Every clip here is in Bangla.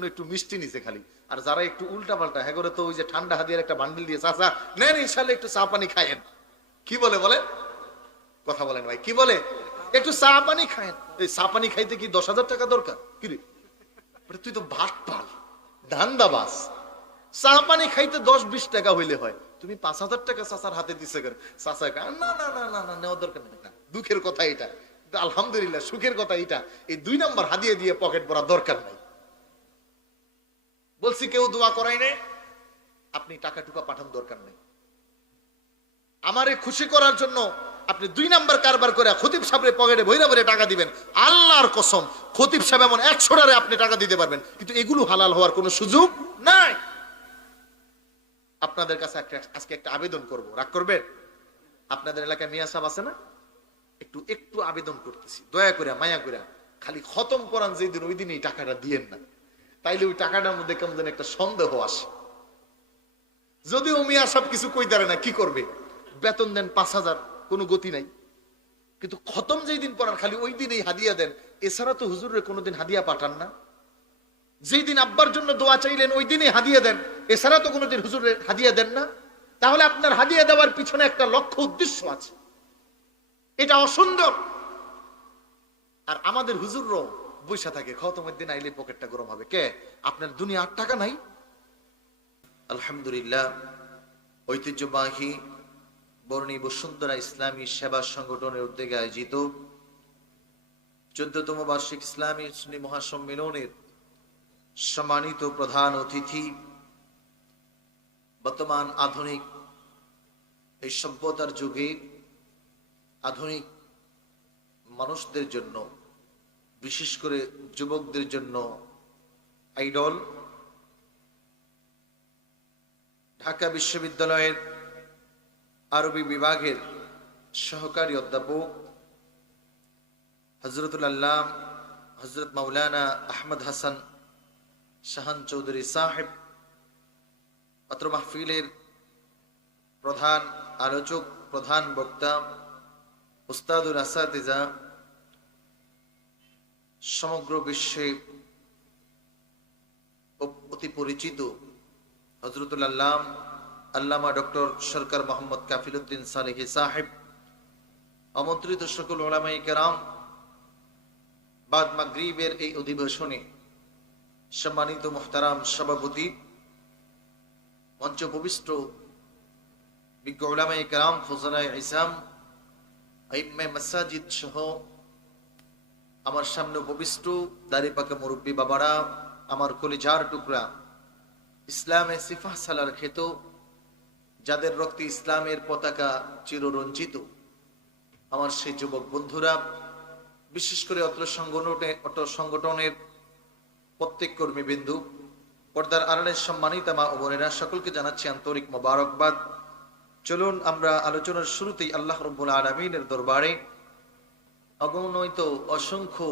কোনো একটু মিষ্টি নিছে খালি। আর যারা একটু উল্টা পাল্টা, হ্যাঁ করে তো ওই যে ঠান্ডা হাতিয়ার একটা বান্ডিল দিয়ে, চাচা নেন ইনশাল্লাহ একটু চা পানি খায়েন। কি বলে বলে কথা বলেন ভাই, কি বলে একটু চা পানি খায়েন। এই চা পানি খাইতে কি 10,000 টাকা দরকার? কি রে তুই তো ভাত পাল ধান্দাবাজ, চা পানি খাইতে 10-20 টাকা হইলে হয়, তুমি 5,000 টাকা চাচার হাতে দিছে কেন? চাচা না না না না না নেওয়ার দরকার নেই। না, দুঃখের কথা এটা, আলহামদুলিল্লাহ সুখের কথা এটা, এই 2 নাম্বার হাদিয়া দিয়ে পকেট ভরা দরকার নাই। বলছি কেউ দোয়া করাই নেই, আপনি টাকা টুকা পাঠান দরকার নেই। আমারে খুশি করার জন্য আপনি 2 নাম্বার কারবার করে খতিব সাহেবের পকেটে ভৈরা ভরে টাকা দিবেন, আল্লাহর কসম খতিব সাহেব এমন 100 টারে আপনি টাকা দিতে পারবেন, কিন্তু এগুলো হালাল হওয়ার কোনো সুযোগ নাই। আপনাদের কাছে আজকে একটা আবেদন করব, রাগ করবেন? আপনাদের এলাকায় মিয়া সাহেব আছে না? একটু একটু আবেদন করতেছি, দয়া করে মায়া করে খালি খতম করান যেদিন ওই দিনই টাকাটা দিয়েন না, তাইলে ওই টাকাটার মধ্যে কেমন যেন একটা সন্দেহ আসে। যদিও মিয়া সাহেব কিছু কইতারে না, কি করবে, বেতন দেন 5,000, কোনো গতি নাই, কিন্তু খতম যেই দিন পড়ান খালি ওই দিনই হাদিয়া দেন, এছাড়া তো হুজুরের কোনোদিন হাদিয়া পাঠান না। যেই দিন আব্বার জন্য দোয়া চাইলেন ওই দিনই হাদিয়া দেন, এছাড়া তো কোনোদিন হুজুরের হাদিয়া দেন না। তাহলে আপনার হাদিয়া দেওয়ার পিছনে একটা লক্ষ্য উদ্দেশ্য আছে, এটা অসুন্দর। আর আমাদের হুজুরও বৈশা থাকে, খতমের দিন আইলে পকেটটা গরম হবে। কে? আপনার দুনিয়া 8 টাকা নাই? আলহামদুলিল্লাহ, ঐতিহ্যবাহী বর্ণী বসুন্ধরা ইসলামী সেবা সংগঠনের উদ্যোগে আয়োজিত 14তম বার্ষিক ইসলামী সুন্নি মহাসম্মেলনের সম্মানিত প্রধান অতিথি, বর্তমান আধুনিক এই সভ্যতার যুগে আধুনিক মানুষদের জন্য, বিশেষ করে যুবকদের জন্য আইডল, ঢাকা বিশ্ববিদ্যালয়ের আরবি বিভাগের সহকারী অধ্যাপক হযরতুল আল্লাম হযরত মাওলানা আহমদ হাসান শাহান চৌধুরী সাহেব, অত্র মাহফিলের প্রধান আলোচক, প্রধান বক্তা, উস্তাদুল আসাতিজা, সমগ্র বিশ্বে অতি পরিচিত হযরতুল আল্লাম আল্লামা ডক্টর সরকার মোহাম্মদ কাফিলউদ্দিন সালেহী সাহেব, আমন্ত্রিত সকল উলামায়ে কেরাম, বাদ মাগরিবের এই অধিবেশনে সম্মানিত মুহতারাম সভাপতি, মঞ্চ উপবিষ্ট বিজ্ঞ উলামায়ে কেরাম, ফুজালায়ে ইসলাম, আইম্মে মাসাজিদ সহ আমার সামনে উপবিষ্ট দাড়ি পাকা মুরব্বী বাবারা, আমার কলিজার টুকরা, ইসলামে সিফাহ সালার খেত, যাদের রক্তে ইসলামের পতাকা চিররঞ্জিত, আমার সেই যুবক বন্ধুরা, বিশেষ করে অত্র সংগঠনের প্রত্যেক কর্মীবিন্দু, পর্দার আড়ালের সম্মানিত মা ও বোনেরা, সকলকে জানাচ্ছি আন্তরিক মোবারকবাদ। চলুন আমরা আলোচনার শুরুতেই আল্লাহ রাব্বুল আলামিনের দরবারে অগণিত অসংখ্য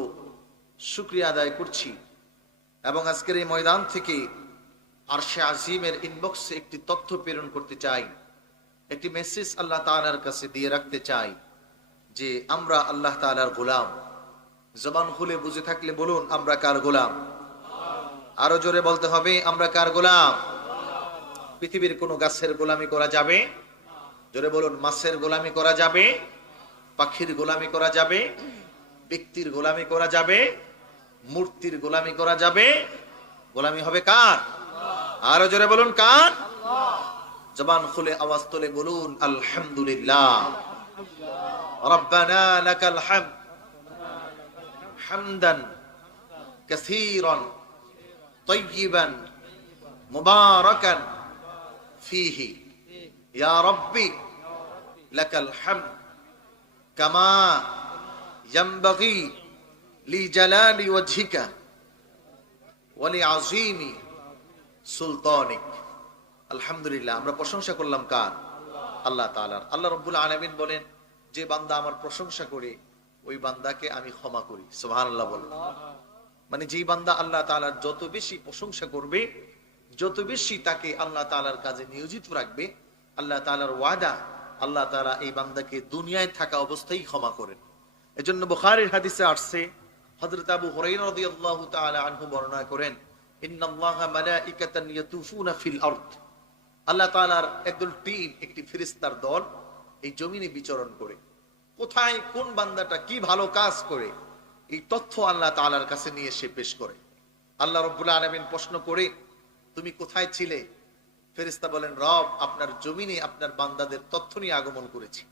শুকরিয়া আদায় করছি, এবং আজকের এই ময়দান থেকে আরশে আজিমের ইনবক্সে একটি তথ্য প্রেরণ করতে চাই, একটি মেসেজ আল্লাহ তাআলার কাছে দিয়ে রাখতে চাই যে আমরা আল্লাহ তাআলার গোলাম। জবান খুলে বুঝে থাকলে বলুন, আমরা কার গোলাম? আরো জোরে বলতে হবে, আমরা কার গোলাম? পৃথিবীর কোন গাছের গোলামি করা যাবে? জোরে বলুন। মাছের গোলামি করা যাবে? পাখির গোলামি করা যাবে? ব্যক্তির গোলামি করা যাবে? মূর্তির গোলামি করা যাবে? গোলামি হবে কার? আরো জোরে বলুন, কার? জবান খুলে আওয়াজ তুলে বলুন, আলহামদুলিল্লাহ। রব্বানা লাকাল হামদ হামদান কাসীরান তাইয়িবান মুবারাকান ফীহি ইয়া রাব্বি লাকাল হামদ কামা ইয়ানবাগি লিজালালি ওয়াজহিকা ওয়া লিআযীমি সুলতানিক। আলহামদুলিল্লাহ, আমরা প্রশংসা করলাম কার? আল্লাহ তাআলার। আল্লাহ রাব্বুল আলামিন বলেন, যে বান্দা আমার প্রশংসা করে ওই বান্দাকে আমি ক্ষমা করি। সুবহানাল্লাহ বলেন। মানে যেই বান্দা আল্লাহ তাআলার যত বেশি প্রশংসা করবে, যত বেশি তাকে আল্লাহ তাআলার কাজে নিয়োজিত রাখবে, আল্লাহ তাআলার ওয়াদা, আল্লাহ তাআলা এই বান্দাকে দুনিয়ায় থাকা অবস্থায় ক্ষমা করেন। এজন্য বুখারীর হাদিসে আসছে, হযরত আবু হুরায়রা রাদিয়াল্লাহু তাআলা আনহু বর্ণনা করেন, ইন্নাল্লাহা মালাইকাতান ইয়াতুফুনা ফিল আরদ, আল্লাহ তাআলার একদল টিম, একটি ফেরেশতার দল এই জমিনে বিচরণ করে। কোথায় কোন বান্দাটা কি ভালো কাজ করে এই তথ্য আল্লাহ তাআলার কাছে নিয়ে এসে পেশ করে। আল্লাহ রাব্বুল আলামিন প্রশ্ন করে, তুমি কোথায় ছিলে? ফেরেশতা বলেন, রব, আপনার জমিনে আপনার বান্দাদের তথ্য নিয়ে আগমন করেছি।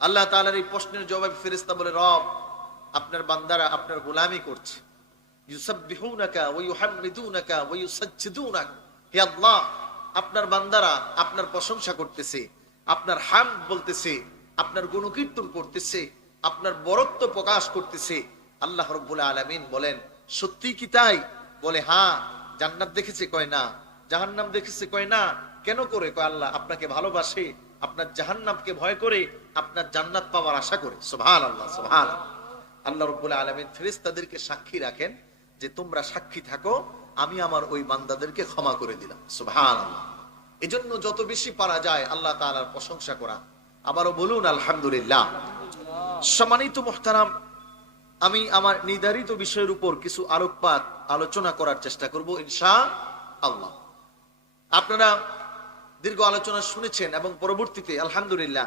আল্লাহ তাআলার এই প্রশ্নের জবাবে ফেরেশতা বলে, রব, আপনার বান্দারা আপনার গোলামি করছে। ইউসাব্বিহুনাকা ওয়া ইউহাম্মিদুনাকা ওয়া ইউসাজ্জিদুনাক, হে আল্লাহ, আপনার বান্দারা আপনার প্রশংসা করতেছে, আপনার হামদ বলতেছে, আপনার গুণকীর্তন করতেছে, আপনার বরত্ব প্রকাশ করতেছে। আল্লাহ রাব্বুল আলামিন বলেন, সত্যি কি তাই? বলে, হ্যাঁ। জান্নাত দেখেছে? কয় না। জাহান্নাম দেখেছে? কয় না। কেন করে? কয় আল্লাহ আপনাকে ভালোবাসে, আপনার জাহান্নামকে ভয় করে, আপনার জান্নাত পাওয়ার আশা করে। সুবহানাল্লাহ, সুবহানাল্লাহ। আল্লাহ রাব্বুল আলামিন ফেরেশতাদেরকে সাক্ষী রাখেন যে তোমরা সাক্ষী থাকো, আমি আমার ওই বান্দাদেরকে ক্ষমা করে দিলাম। সুবহানাল্লাহ। এজন্য যত বেশি পারা যায় আল্লাহ তাআলার প্রশংসা করা। আবারও বলুন আলহামদুলিল্লাহ। সম্মানিত মুহতারাম, আমি আমার নির্ধারিত বিষয়ের উপর কিছু আলোকপাত আলোচনা করার চেষ্টা করব ইনশাআল্লাহ। আপনারা দীর্ঘ আলোচনা শুনেছেন এবং পরবর্তীতে আলহামদুলিল্লাহ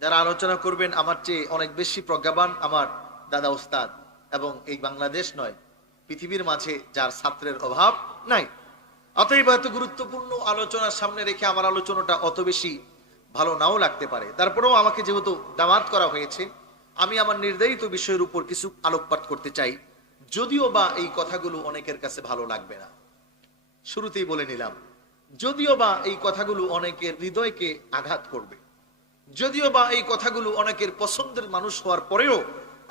যারা আলোচনা করবেন আমার চেয়ে অনেক বেশি প্রজ্ঞাবান আমার দাদা ওস্তাদ, এবং এই বাংলাদেশ নয় পৃথিবীর মাঝে যার ছাত্রের অভাব নাই। অতএব এত গুরুত্বপূর্ণ আলোচনা সামনে রেখে আমার আলোচনাটা অত বেশি ভালো নাও লাগতে পারে। তারপরেও আমাকে যেহেতু দাওয়াত করা হয়েছে, আমি আমার নির্ধারিত বিষয়ের উপর কিছু আলোকপাত করতে চাই, যদিও বা এই কথাগুলো অনেকের কাছে ভালো লাগবে না। শুরুতেই বলে নিলাম, যদিও বা এই কথাগুলো অনেকের হৃদয়কে আঘাত করবে, যদিও বা এই কথাগুলো অনেকের পছন্দের মানুষ হওয়ার পরেও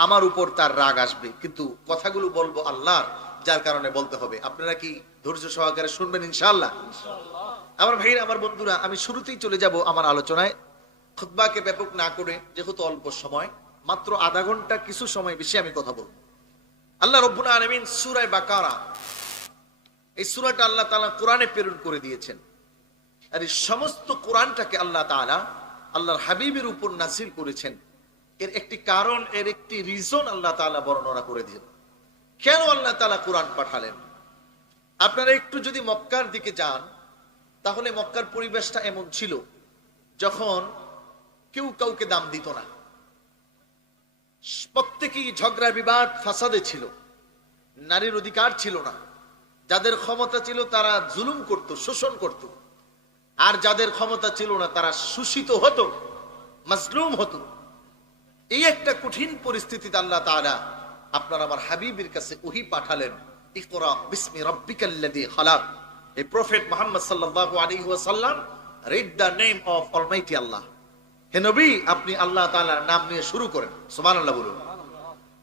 আমার উপর তার রাগ আসবে, কিন্তু কথাগুলো বলবো আল্লাহর, যার কারণে বলতে হবে। আপনারা কি ধৈর্য সহকারে শুনবেন ইনশাআল্লাহ? আমার ভাইরা, আমার বন্ধুরা, আমি শুরুতেই চলে যাব আমার আলোচনায়। খুতবাকে ব্যাপক না করে, যেহেতু অল্প সময়, মাত্র আধা ঘন্টা কিছু সময় বেশি আমি কথা বলবো। আল্লাহ রাব্বুল আলামিন সূরা বাকারা, এই সূরাটা আল্লাহ তাআলা কোরআনে প্রেরণ করে দিয়েছেন। আর এই সমস্ত কোরআনটাকে আল্লাহ তাআলা আল্লাহর হাবিবের উপর নাযিল করেছেন। এর একটি কারণ, এর একটি রিজন আল্লাহ তাআলা বর্ণনা করে দিয়েছেন কেন আল্লাহ তাআলা কোরআন পাঠালেন। আপনারা একটু যদি মক্কার দিকে যান, তাহলে মক্কার পরিবেশটা এমন ছিল যখন কেউ কাউকে দাম দিত না, প্রত্যেকেই ঝগড়া বিবাদ ফাসাদে ছিল, নারীর অধিকার ছিল না, যাদের ক্ষমতা ছিল তারা জুলুম করত, শোষণ করত, আর যাদের ক্ষমতা ছিল না তারা শোষিত হতো, মাজলুম হতো। এই একটা কঠিন পরিস্থিতিতে আল্লাহ তাআলা আপনার আমার হাবিবের কাছে ওহী পাঠালেন, ইকরা বিসমি রাব্বিকাল্লাযী খালাক। এই প্রফেট মুহাম্মদ সাল্লাল্লাহু আলাইহি ওয়াসাল্লাম, read the name of almighty Allah. হে নবী, আপনি আল্লাহ তাআলার নাম নিয়ে শুরু করেন। সুবহানাল্লাহ বলুন।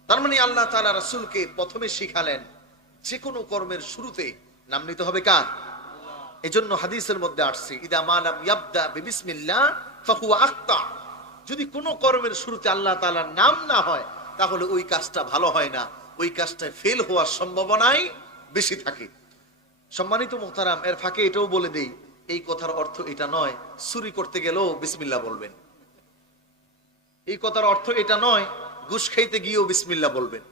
তার মানে আল্লাহ তাআলা রাসূলকে প্রথমে শিখালেন যে কোনো কর্মের শুরুতে নাম নিতে হবে কার? এজন্য হাদিসের মধ্যে আসছে, ইদা মা লাম ইয়াবদা বিবিসমিল্লাহ ফাহুয়া আখতা। যদি কোনো কর্মের শুরুতে আল্লাহ তাআলার নাম না হয়, তাহলে ওই কাজটা ভালো হয় না, ওই কাজটায় ফেল হওয়ার সম্ভাবনাই বেশি থাকে। সম্মানিত মুহতারাম, এর ফাঁকে এটাও বলে দেই, এই কথার অর্থ এটা নয় চুরি করতে গেলেও বিসমিল্লাহ বলবেন। এই কথার অর্থ এটা নয় ঘুষ খাইতে গিয়েও বিসমিল্লাহ বলবেন।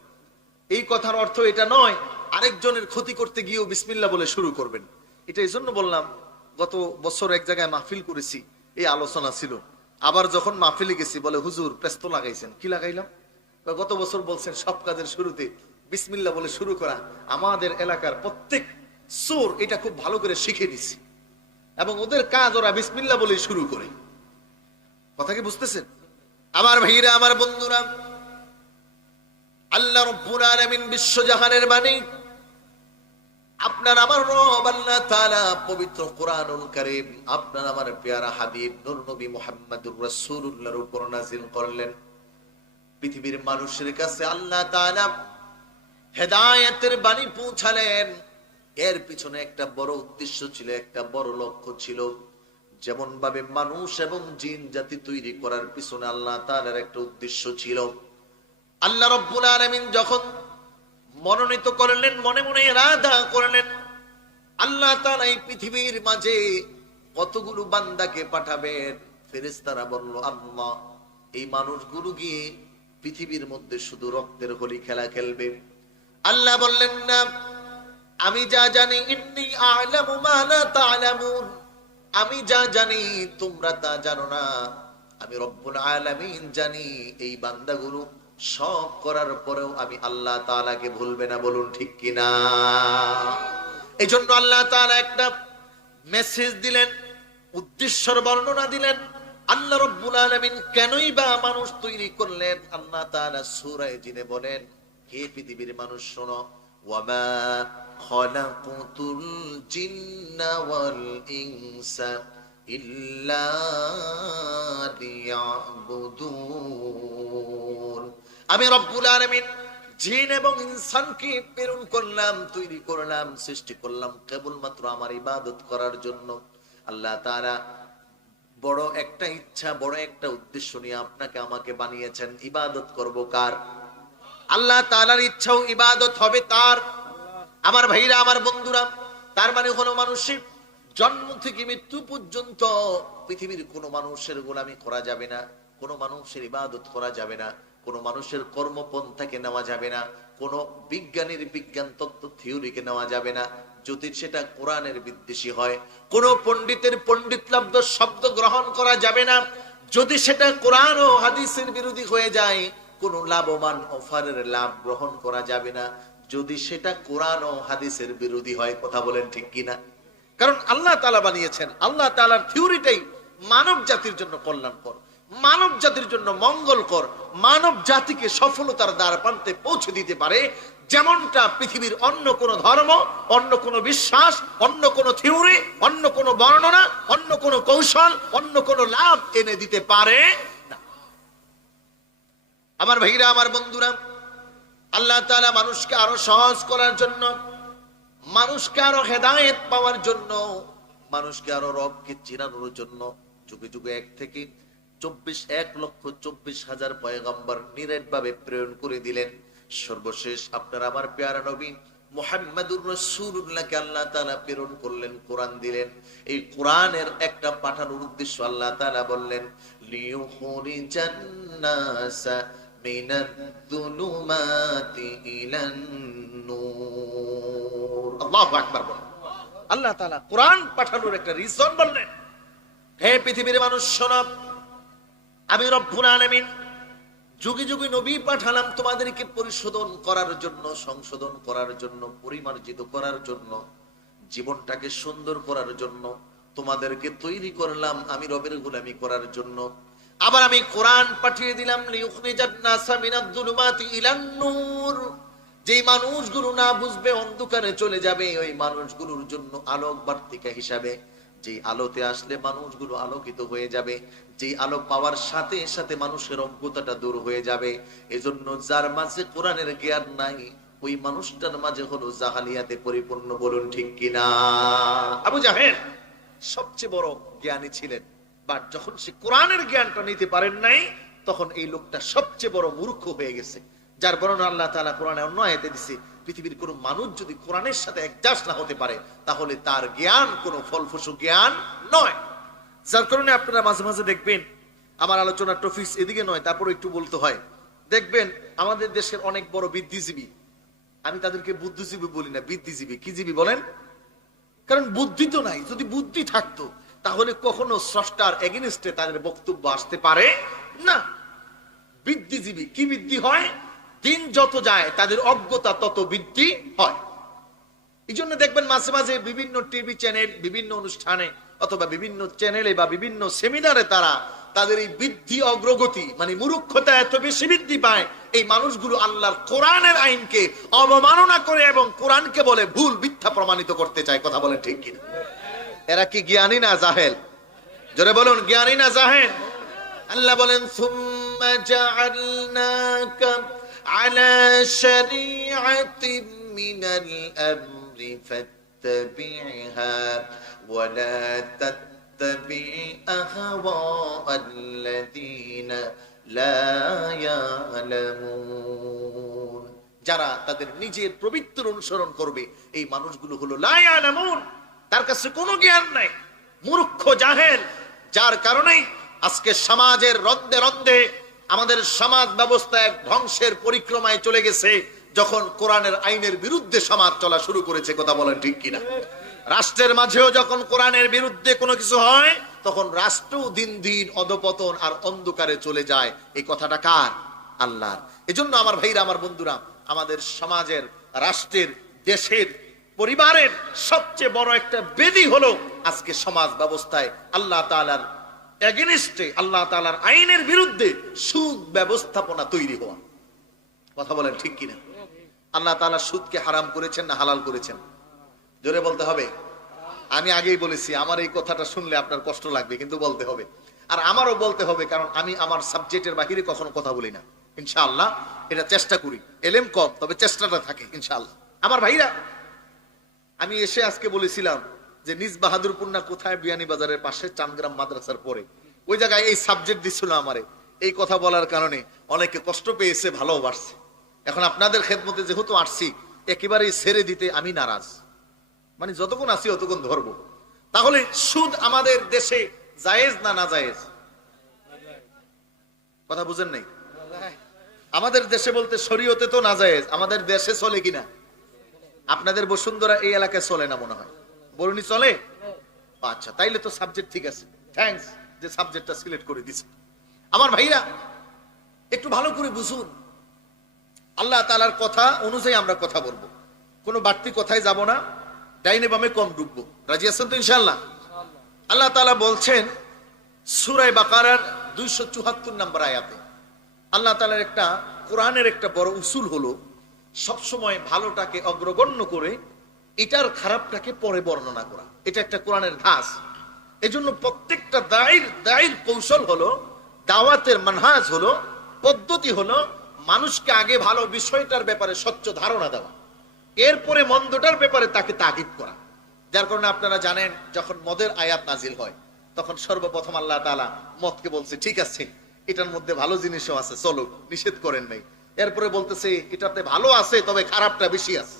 এই কথার অর্থ এটা নয় আরেকজনের ক্ষতি করতে গিয়েও বিসমিল্লাহ বলে শুরু করবেন। এটা এই জন্য বললাম, গত বছর এক জায়গায় মাহফিল করেছি, এই আলোচনা ছিল। আবার যখন মাহফিলে গেছি, বলে হুজুর পেস্ত লাগাইছেন। কি লাগাইলাম? গত বছর বলছেন সব কাজের শুরুতে বিসমিল্লাহ বলে শুরু করা। আমাদের এলাকার প্রত্যেক চোর এটা খুব ভালো করে শিখে নিছি, এবং ওদের কাজ ওরা বিসমিল্লাহ বলে শুরু করে। কথা কি বুঝতেছেন? আমার ভাইরা, আমার বন্ধুরা, আল্লাহ রাব্বুল আলামিন বিশ্বজাহানের বাণী, আপনার আমার রব আল্লাহ তাআলা পবিত্র কোরআনুল কারীম আপনার আমার পেয়ারা হাবিব নূর নবী মুহাম্মদুর রাসূলুল্লাহর উপর নাযিল করলেন। পৃথিবীর মানুষের কাছে আল্লাহ তাআলা হেদায়েতের বাণী পৌঁছালেন। এর পিছনে একটা বড় উদ্দেশ্য ছিল, একটা বড় লক্ষ্য ছিল। যেমন ভাবে মানুষ এবং জিন জাতি তৈরি করার পিছনে আল্লাহ তাআলার একটা উদ্দেশ্য ছিল। আল্লাহ রাব্বুল আলামিন যখন মনোনীত করলেন, মনে মনে ইরাদা করলেন, আল্লাহ তাআলা এই পৃথিবীর মাঝে কতগুলো বান্দাকে পাঠাবেন। ফেরেশতারা বলল, আল্লাহ, এই মানুষগুলো গিয়ে পৃথিবীর মধ্যে শুধু রক্তের হোলি খেলা খেলবে। আল্লাহ বললেন, না, আমি যা জানি, ইন্নী আ'লামু মা লা তা'লামুন, আমি যা জানি তোমরা তা জানো না। আমি রব্বুল আলামিন জানি। এই বান্দাগুলো সব করার পরেও আমি আল্লাহ তাআলাকে ভুলবে না, বলুন ঠিক কিনা? এই জন্য আল্লাহ তাআলা একটা মেসেজ দিলেন, উদ্দেশ্যের বর্ণনা দিলেন। আল্লাহ রব্বুল আলামিন কেনই বা মানুষ তৈরি করলেন? আল্লাহ তাআলা সূরা জিনে বলেন, হে পৃথিবীর মানুষ শোনো, ওয়ামা খালাকুতুল জিন্না ওয়াল ইনসা ইল্লা লিয়াবুদুন। আমি রব্বুল আলামিন জিন এবং ইনসানকে প্রেরণ করলাম, তৈরি করলাম, সৃষ্টি করলাম কেবলমাত্র আমার ইবাদত করার জন্য। আল্লাহ তাআলা বড় একটা ইচ্ছা, বড় একটা উদ্দেশ্য নিয়ে আপনাকে আমাকে বানিয়েছেন। ইবাদত করব কার? আল্লাহ তাআলার ইচ্ছাও ইবাদত হবে তার। আমার ভাইরা, আমার বন্ধুরা, তার মানে হলো মানুষের জন্ম থেকে মৃত্যু পর্যন্ত পৃথিবীর কোনো মানুষের গোলামি করা যাবে না, কোনো মানুষের ইবাদত করা যাবে না, কোনো মানুষের কর্মপন্থাকে নেওয়া যাবে না, কোনো বিজ্ঞানীর বিজ্ঞান তত্ত্ব থিওরিকে নেওয়া যাবে না যদি সেটা কোরআনের বিদ্বেষী হয়। কোন পণ্ডিতের পণ্ডিতলব্ধ শব্দ গ্রহণ করা যাবে না যদি সেটা কোরআন ও হাদিসের বিরোধী হয়ে যায়। কোন লাভবান অফারের লাভ গ্রহণ করা যাবে না যদি সেটা কোরআন ও হাদিসের বিরোধী হয়। কথা বলেন ঠিক কিনা? কারণ আল্লাহ তাআলা বানিয়েছেন, আল্লাহ তাআলার থিওরিটাই মানব জাতির জন্য কল্যাণকর, মানব জাতির জন্য মঙ্গলকর, মানব জাতিকে সফলতার দ্বার প্রান্তে পৌঁছে দিতে পারে। যেমনটা পৃথিবীর অন্য কোন ধর্ম, অন্য কোন বিশ্বাস, অন্য কোন থিওরি, অন্য কোন বর্ণনা, অন্য কোন কৌশল, অন্য কোন লাভ এনে দিতে পারে না। আমার ভাইরা, আমার বন্ধুরা, আল্লাহ তাআলা মানুষকে আরো সহজ করার জন্য, মানুষকে আরো হেদায়েত পাওয়ার জন্য, মানুষকে আরো রবকে চিনানোর জন্য যুগে যুগে 1,24,00,24,000 পয়গম্বর নিরেটভাবে প্রেরণ করে দিলেন। সর্বশেষ আপনার আমার পেয়ারা নবী মুহাম্মাদুর রাসূলুল্লাহকে আল্লাহ তাআলা প্রেরণ করলেন, কোরআন দিলেন। এই কোরআনের একটা পাঠানোর উদ্দেশ্য আল্লাহ তাআলা বললেন, লিইউখরিজান নাসা মিনাদ-দুলুমাতি ইলান-নূর। আল্লাহু আকবার বলেন। আল্লাহ তাআলা কোরআন পাঠানোর একটা রিজন বললেন, হে পৃথিবীর মানুষ শোনো, আমি রব্বুল আলামিন যুগে যুগে নবী পাঠালাম তোমাদেরকে পরিশোধন করার জন্য, সংশোধন করার জন্য, পরিমার্জিত করার জন্য, জীবনটাকে সুন্দর করার জন্য। তোমাদেরকে তৈরি করলাম আমি রবের গোলামি করার জন্য। আবার আমি কোরআন পাঠিয়ে দিলাম লিইউখরিজান নাসা মিনাদ-দুলুমাতি ইলান-নূর। যেই মানুষগুলো না বুঝবে, অন্ধকারে চলে যাবে, ওই মানুষগুলোর জন্য আলোক বার্তিকা হিসাবে যে আলোতে আসলে মানুষগুলো আলোকিত হয়ে যাবে, যে আলো পাওয়ার সাথে সাথে মানুষের অজ্ঞতাটা দূর হয়ে যাবে। এজন্য যার মাঝে কোরআনের জ্ঞান নাই, ওই মানুষটার মাঝে হলো জাহালিয়াতে পরিপূর্ণ, বলুন ঠিক কিনা? আবু জাহেল সবচেয়ে বড় জ্ঞানী ছিলেন, বাট যখন সে কোরআনের জ্ঞানটা নিতে পারেন নাই, তখন এই লোকটা সবচেয়ে বড় মূর্খ হয়ে গেছে। যার বর্ণনা আল্লাহ তাআলা কোরআনে অন্য আয়াতে দিয়েছে, পৃথিবীর কোন মানুষ যদি কোরআনের সাথে একজাস না হতে পারে, তাহলে তার জ্ঞান কোনো ফলপ্রসূ জ্ঞান নয়। যার কারণে আপনারা মাঝে মাঝে দেখবেন, আমার আলোচনার টপিক এদিকে নয়, তারপর একটু বলতে হয়, দেখবেন আমাদের দেশের অনেক বড় বুদ্ধিজীবী, আমি তাদেরকে বুদ্ধিজীবী বলি না, বুদ্ধিজীবী। কি জীবী বলেন? কারণ বুদ্ধি তো নাই। যদি বুদ্ধি থাকতো তাহলে কখনো স্রষ্টার এগেইনস্টে তাদের বক্তব্য আসতে পারে না। বুদ্ধিজীবী কি বৃদ্ধি হয়? দিন যত যায় তাদের অজ্ঞতা তত বৃদ্ধি হয়। এই জন্য দেখবেন মাঝে মাঝে বিভিন্ন টিভি চ্যানেল, বিভিন্ন অনুষ্ঠানে অথবা বিভিন্ন চ্যানেলে বা বিভিন্ন সেমিনারে তারা তাদের এই বৃদ্ধি অগ্রগতি মানে মূর্খতা এত বেশি বৃদ্ধি পায়, এই মানুষগুলো আল্লাহর কোরআনের আইনকে অবমাননা করে এবং কোরআনকে বলে ভুল মিথ্যা প্রমাণিত করতে চায়। কথা বলে ঠিক কিনা? এরা কি জ্ঞানী না জাহেল? জোরে বলুন, জ্ঞানী না জাহেল? আল্লাহ বলেন, সুম্মা জাআলনাকা আলা শরীআতিন মিনাল আমরি ফাত্তাবি'হা ওয়া লা তাত্তাবি আহওয়াআল্লাযীনা লা ইয়ালামুন। যারা তাদের নিজের প্রবৃত্তির অনুসরণ করবে, এই মানুষগুলো হলো লা ইয়ালামুন, তার কাছে কোনো জ্ঞান নাই, মূর্খ জাহেল। যার কারণেই আজকে সমাজের রন্ধে রন্ধে আমাদের সমাজ ব্যবস্থা এক ধ্বংসের পরিক্রমায় চলে গেছে। যখন কোরআনের আইনের বিরুদ্ধে সমাজ চলা শুরু করেছে, কথা বলেন ঠিক কিনা? রাষ্ট্রের মাঝেও যখন কোরআনের বিরুদ্ধে কোনো কিছু হয়, তখন রাষ্ট্র দিন দিন অধপতন আর অন্ধকারে চলে যায়। এই কথাটা কার? আল্লাহর। এজন্য আমার ভাইরা, আমার বন্ধুরা, আমাদের সমাজের, রাষ্ট্রের, দেশের, পরিবারের সবচেয়ে বড় একটা ব্যাধি হলো আজকে সমাজ ব্যবস্থায় আল্লাহ তাআলার এগেইনস্টে, আল্লাহ তাআলার আইনের বিরুদ্ধে সুদ ব্যবস্থাপনা তৈরি হওয়া। কথা বলেন ঠিক কিনা? আল্লাহ তাআলা সুদকে হারাম করেছেন না হালাল করেছেন? জোরে বলতে হবে। আমি আগেই বলেছি, আমার এই কথাটা শুনলে আপনার কষ্ট লাগবে, কিন্তু বলতে হবে। আর আমারও বলতে হবে, কারণ আমি আমার সাবজেক্টের বাহিরে কখনো কথা বলি না। ইনশাআল্লাহ এটা চেষ্টা করি, এলেম কম তবে চেষ্টাটা থাকে ইনশাআল্লাহ। আমার ভাইরা, আমি এসে আজকে বলেছিলাম যে নিজ বাহাদুরপুর না কোথায়, বিয়ানীবাজারের পাশে চান্দগ্রাম মাদ্রাসার পরে, ওই জায়গায় এই সাবজেক্ট দিছিল আমারে। এই কথা বলার কারণে অনেকে কষ্ট পেয়েছে, ভালোবাসছে। এখন আপনাদের খেদমতে যেহেতু আসছি, একেবারেই ছেড়ে দিতে আমি নারাজ। মানে যতক্ষণ আসি ততক্ষণ ধরবো। তাহলে সুদ আমাদের দেশে জায়েজ না না জায়েজ? কথা বুঝেন নাই? আমাদের দেশে বলতে শরীয়তে তো না জায়েজ, আমাদের দেশে চলে কিনা? আপনাদের বসুন্ধরা এই এলাকায় চলে না মনে হয়, বরুণী চলে? আচ্ছা, তাইলে তো সাবজেক্ট ঠিক আছে। থ্যাঙ্কস যে সাবজেক্টটা সিলেক্ট করে দিছে। আমার ভাইরা, একটু ভালো করে বুঝুন, আল্লাহ তাআলার কথা অনুযায়ী আমরা কথা বলবো, কোনো বাড়তি কথায় যাব না, ডাইনে বামে কম ডুববো। রাজি আছেন তো ইনশাআল্লাহ? আল্লাহ তাআলা বলছেন সূরা বাকারার 274 নম্বর আয়াতে, আল্লাহ তাআলার একটা, কোরআনের একটা বড় উসুল হলো সবসময় ভালোটাকে অগ্রগণ্য করে এটার খারাপটাকে পরে বর্ণনা করা। এটা একটা কোরআনের ধাস। এজন্য প্রত্যেকটা দায়ীর কৌশল হলো, দাওয়াতের মানহাজ হলো, পদ্ধতি হলো মানুষকে আগে ভালো বিষয়টার ব্যাপারে স্বচ্ছ ধারণা দেওয়া, এরপরে মন্দটার ব্যাপারে তাকে তাগিদ করা। যার কারণে আপনারা জানেন, যখন মদের আয়াত নাজিল হয় তখন সর্বপ্রথম আল্লাহ তাআলা মদকে বলছে ঠিক আছে, এটার মধ্যে ভালো জিনিসও আছে, চলো, নিষেধ করেন নাই। এরপরে বলতেছে এটাতে ভালো আছে তবে খারাপটা বেশি আছে।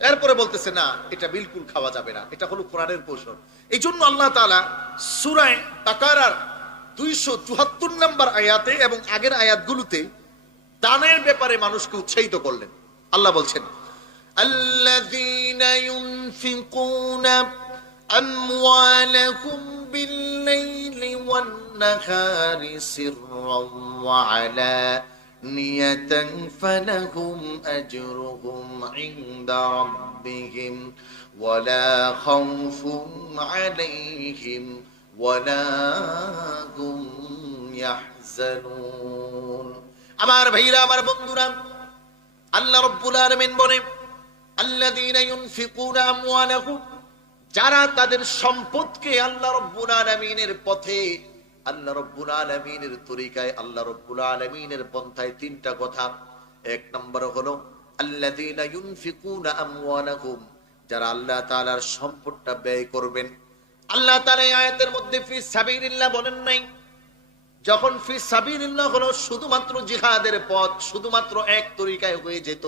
এরপরে বলতেছে না, এটা বিলকুল খাওয়া যাবে না। এটা হলো কোরআনের কৌশল। এই জন্য আল্লাহ তাআলা সূরা বাকারার 274 নম্বর আয়াতে এবং আগের আয়াতগুলোতে দানের ব্যাপারে মানুষকে উৎসাহিত করলেন। আল্লাহ বলছেন, আল্লাযীনা ইউনফিকুনা আমওয়ালাহুম বিল-লাইলি ওয়ান-নাহারি সিররান ওয়া আলানিয়াতান ফালাহুম আজরুহুম ইনদা রাব্বিহিম ওয়ালা খাউফুন আলাইহিম ওয়ালা হুম ইয়াহজানুন। আমার ভাইরা, আমার বন্ধুরা, আল্লাহ রাব্বুল আলামিন বলেন আল্লাযীনা ইউনফিকুনা আমওয়ালাহুম, যারা তাদের সম্পদকে আল্লাহ রাব্বুল আলামিনের পথে, আল্লাহ রাব্বুল আলামিনের তরিকায়, আল্লাহ রাব্বুল আলামিনের পন্থায়। তিনটা কথা। এক নম্বর হলো আল্লাযীনা ইউনফিকুনা আমওয়ালাহুম, যারা আল্লাহ তাআলার সম্পদটা ব্যয় করবেন। আল্লাহ তাআলা এই আয়াতের মধ্যে ফি সাবিলিল্লাহ বলেন নাই। যখন ফি সাবিলিল্লাহ হলো শুধুমাত্র জিহাদের পথ, শুধুমাত্র এক তরিকায় হয়ে যেত,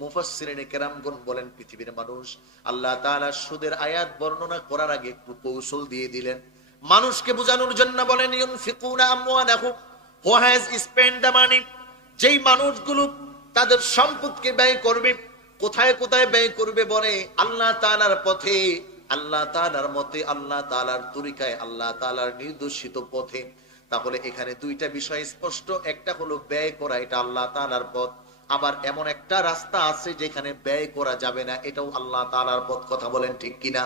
মুফাসসিরিনে কেরামগণ বলেন পৃথিবীর মানুষ আল্লাহ তাআলা সুদের আয়াত বর্ণনা করার আগে একটু কৌশল দিয়ে দিলেন মানুষকে বোঝানোর জন্য। বলেন ইউনফিকুনা আমওয়ালাহুম, who has spent the money, যেই মানুষগুলো তাদের সম্পদকে ব্যয় করবে, কোথায় কোথায় ব্যয় করবে? বলে আল্লাহ তাআলার পথে, আল্লাহ তাআলার মতে, আল্লাহ তাআলার তরিকায়, আল্লাহ তাআলার নির্দেশিত পথে। তাহলে এখানে দুইটা বিষয় স্পষ্ট। একটা হলো ব্যয় করা, এটা আল্লাহ তাআলার পথ। আবার এমন একটা রাস্তা আছে যেখানে ব্যয় করা যাবে না, এটাও আল্লাহ তাআলার পথ। কথা বলেন ঠিক কিনা?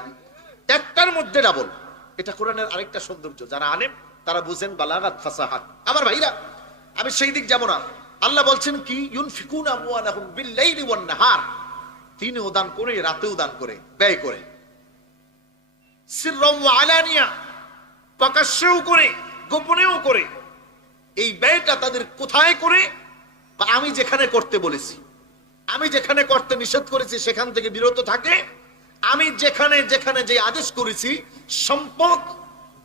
একটার মধ্যে ডাবল। এটা কোরআনের আরেকটা সৌন্দর্য। যারা আলেম তারা বুঝেন বালাগাত, ফাসাহাত। আমার ভাইরা, আমি সেই দিক যাব না। আল্লাহ বলছেন কি, ইউনফিকুনা আমওয়ালাহুম বিল-লাইলি ওয়ান-নাহার, দিনেও দান করে, রাতেও দান করে, ব্যয় করে। সিররান ওয়া আলানিয়া, প্রকাশ্যেও করে, গোপনেও করে। এই ব্যয়টা তাদের কোথায় করে? আমি যেখানে করতে বলেছি, আমি যেখানে করতে নিষেধ করেছি সেখান থেকে বিরত থাকে। আমি যেখানে যেখানে যে আদেশ করেছি সম্পদ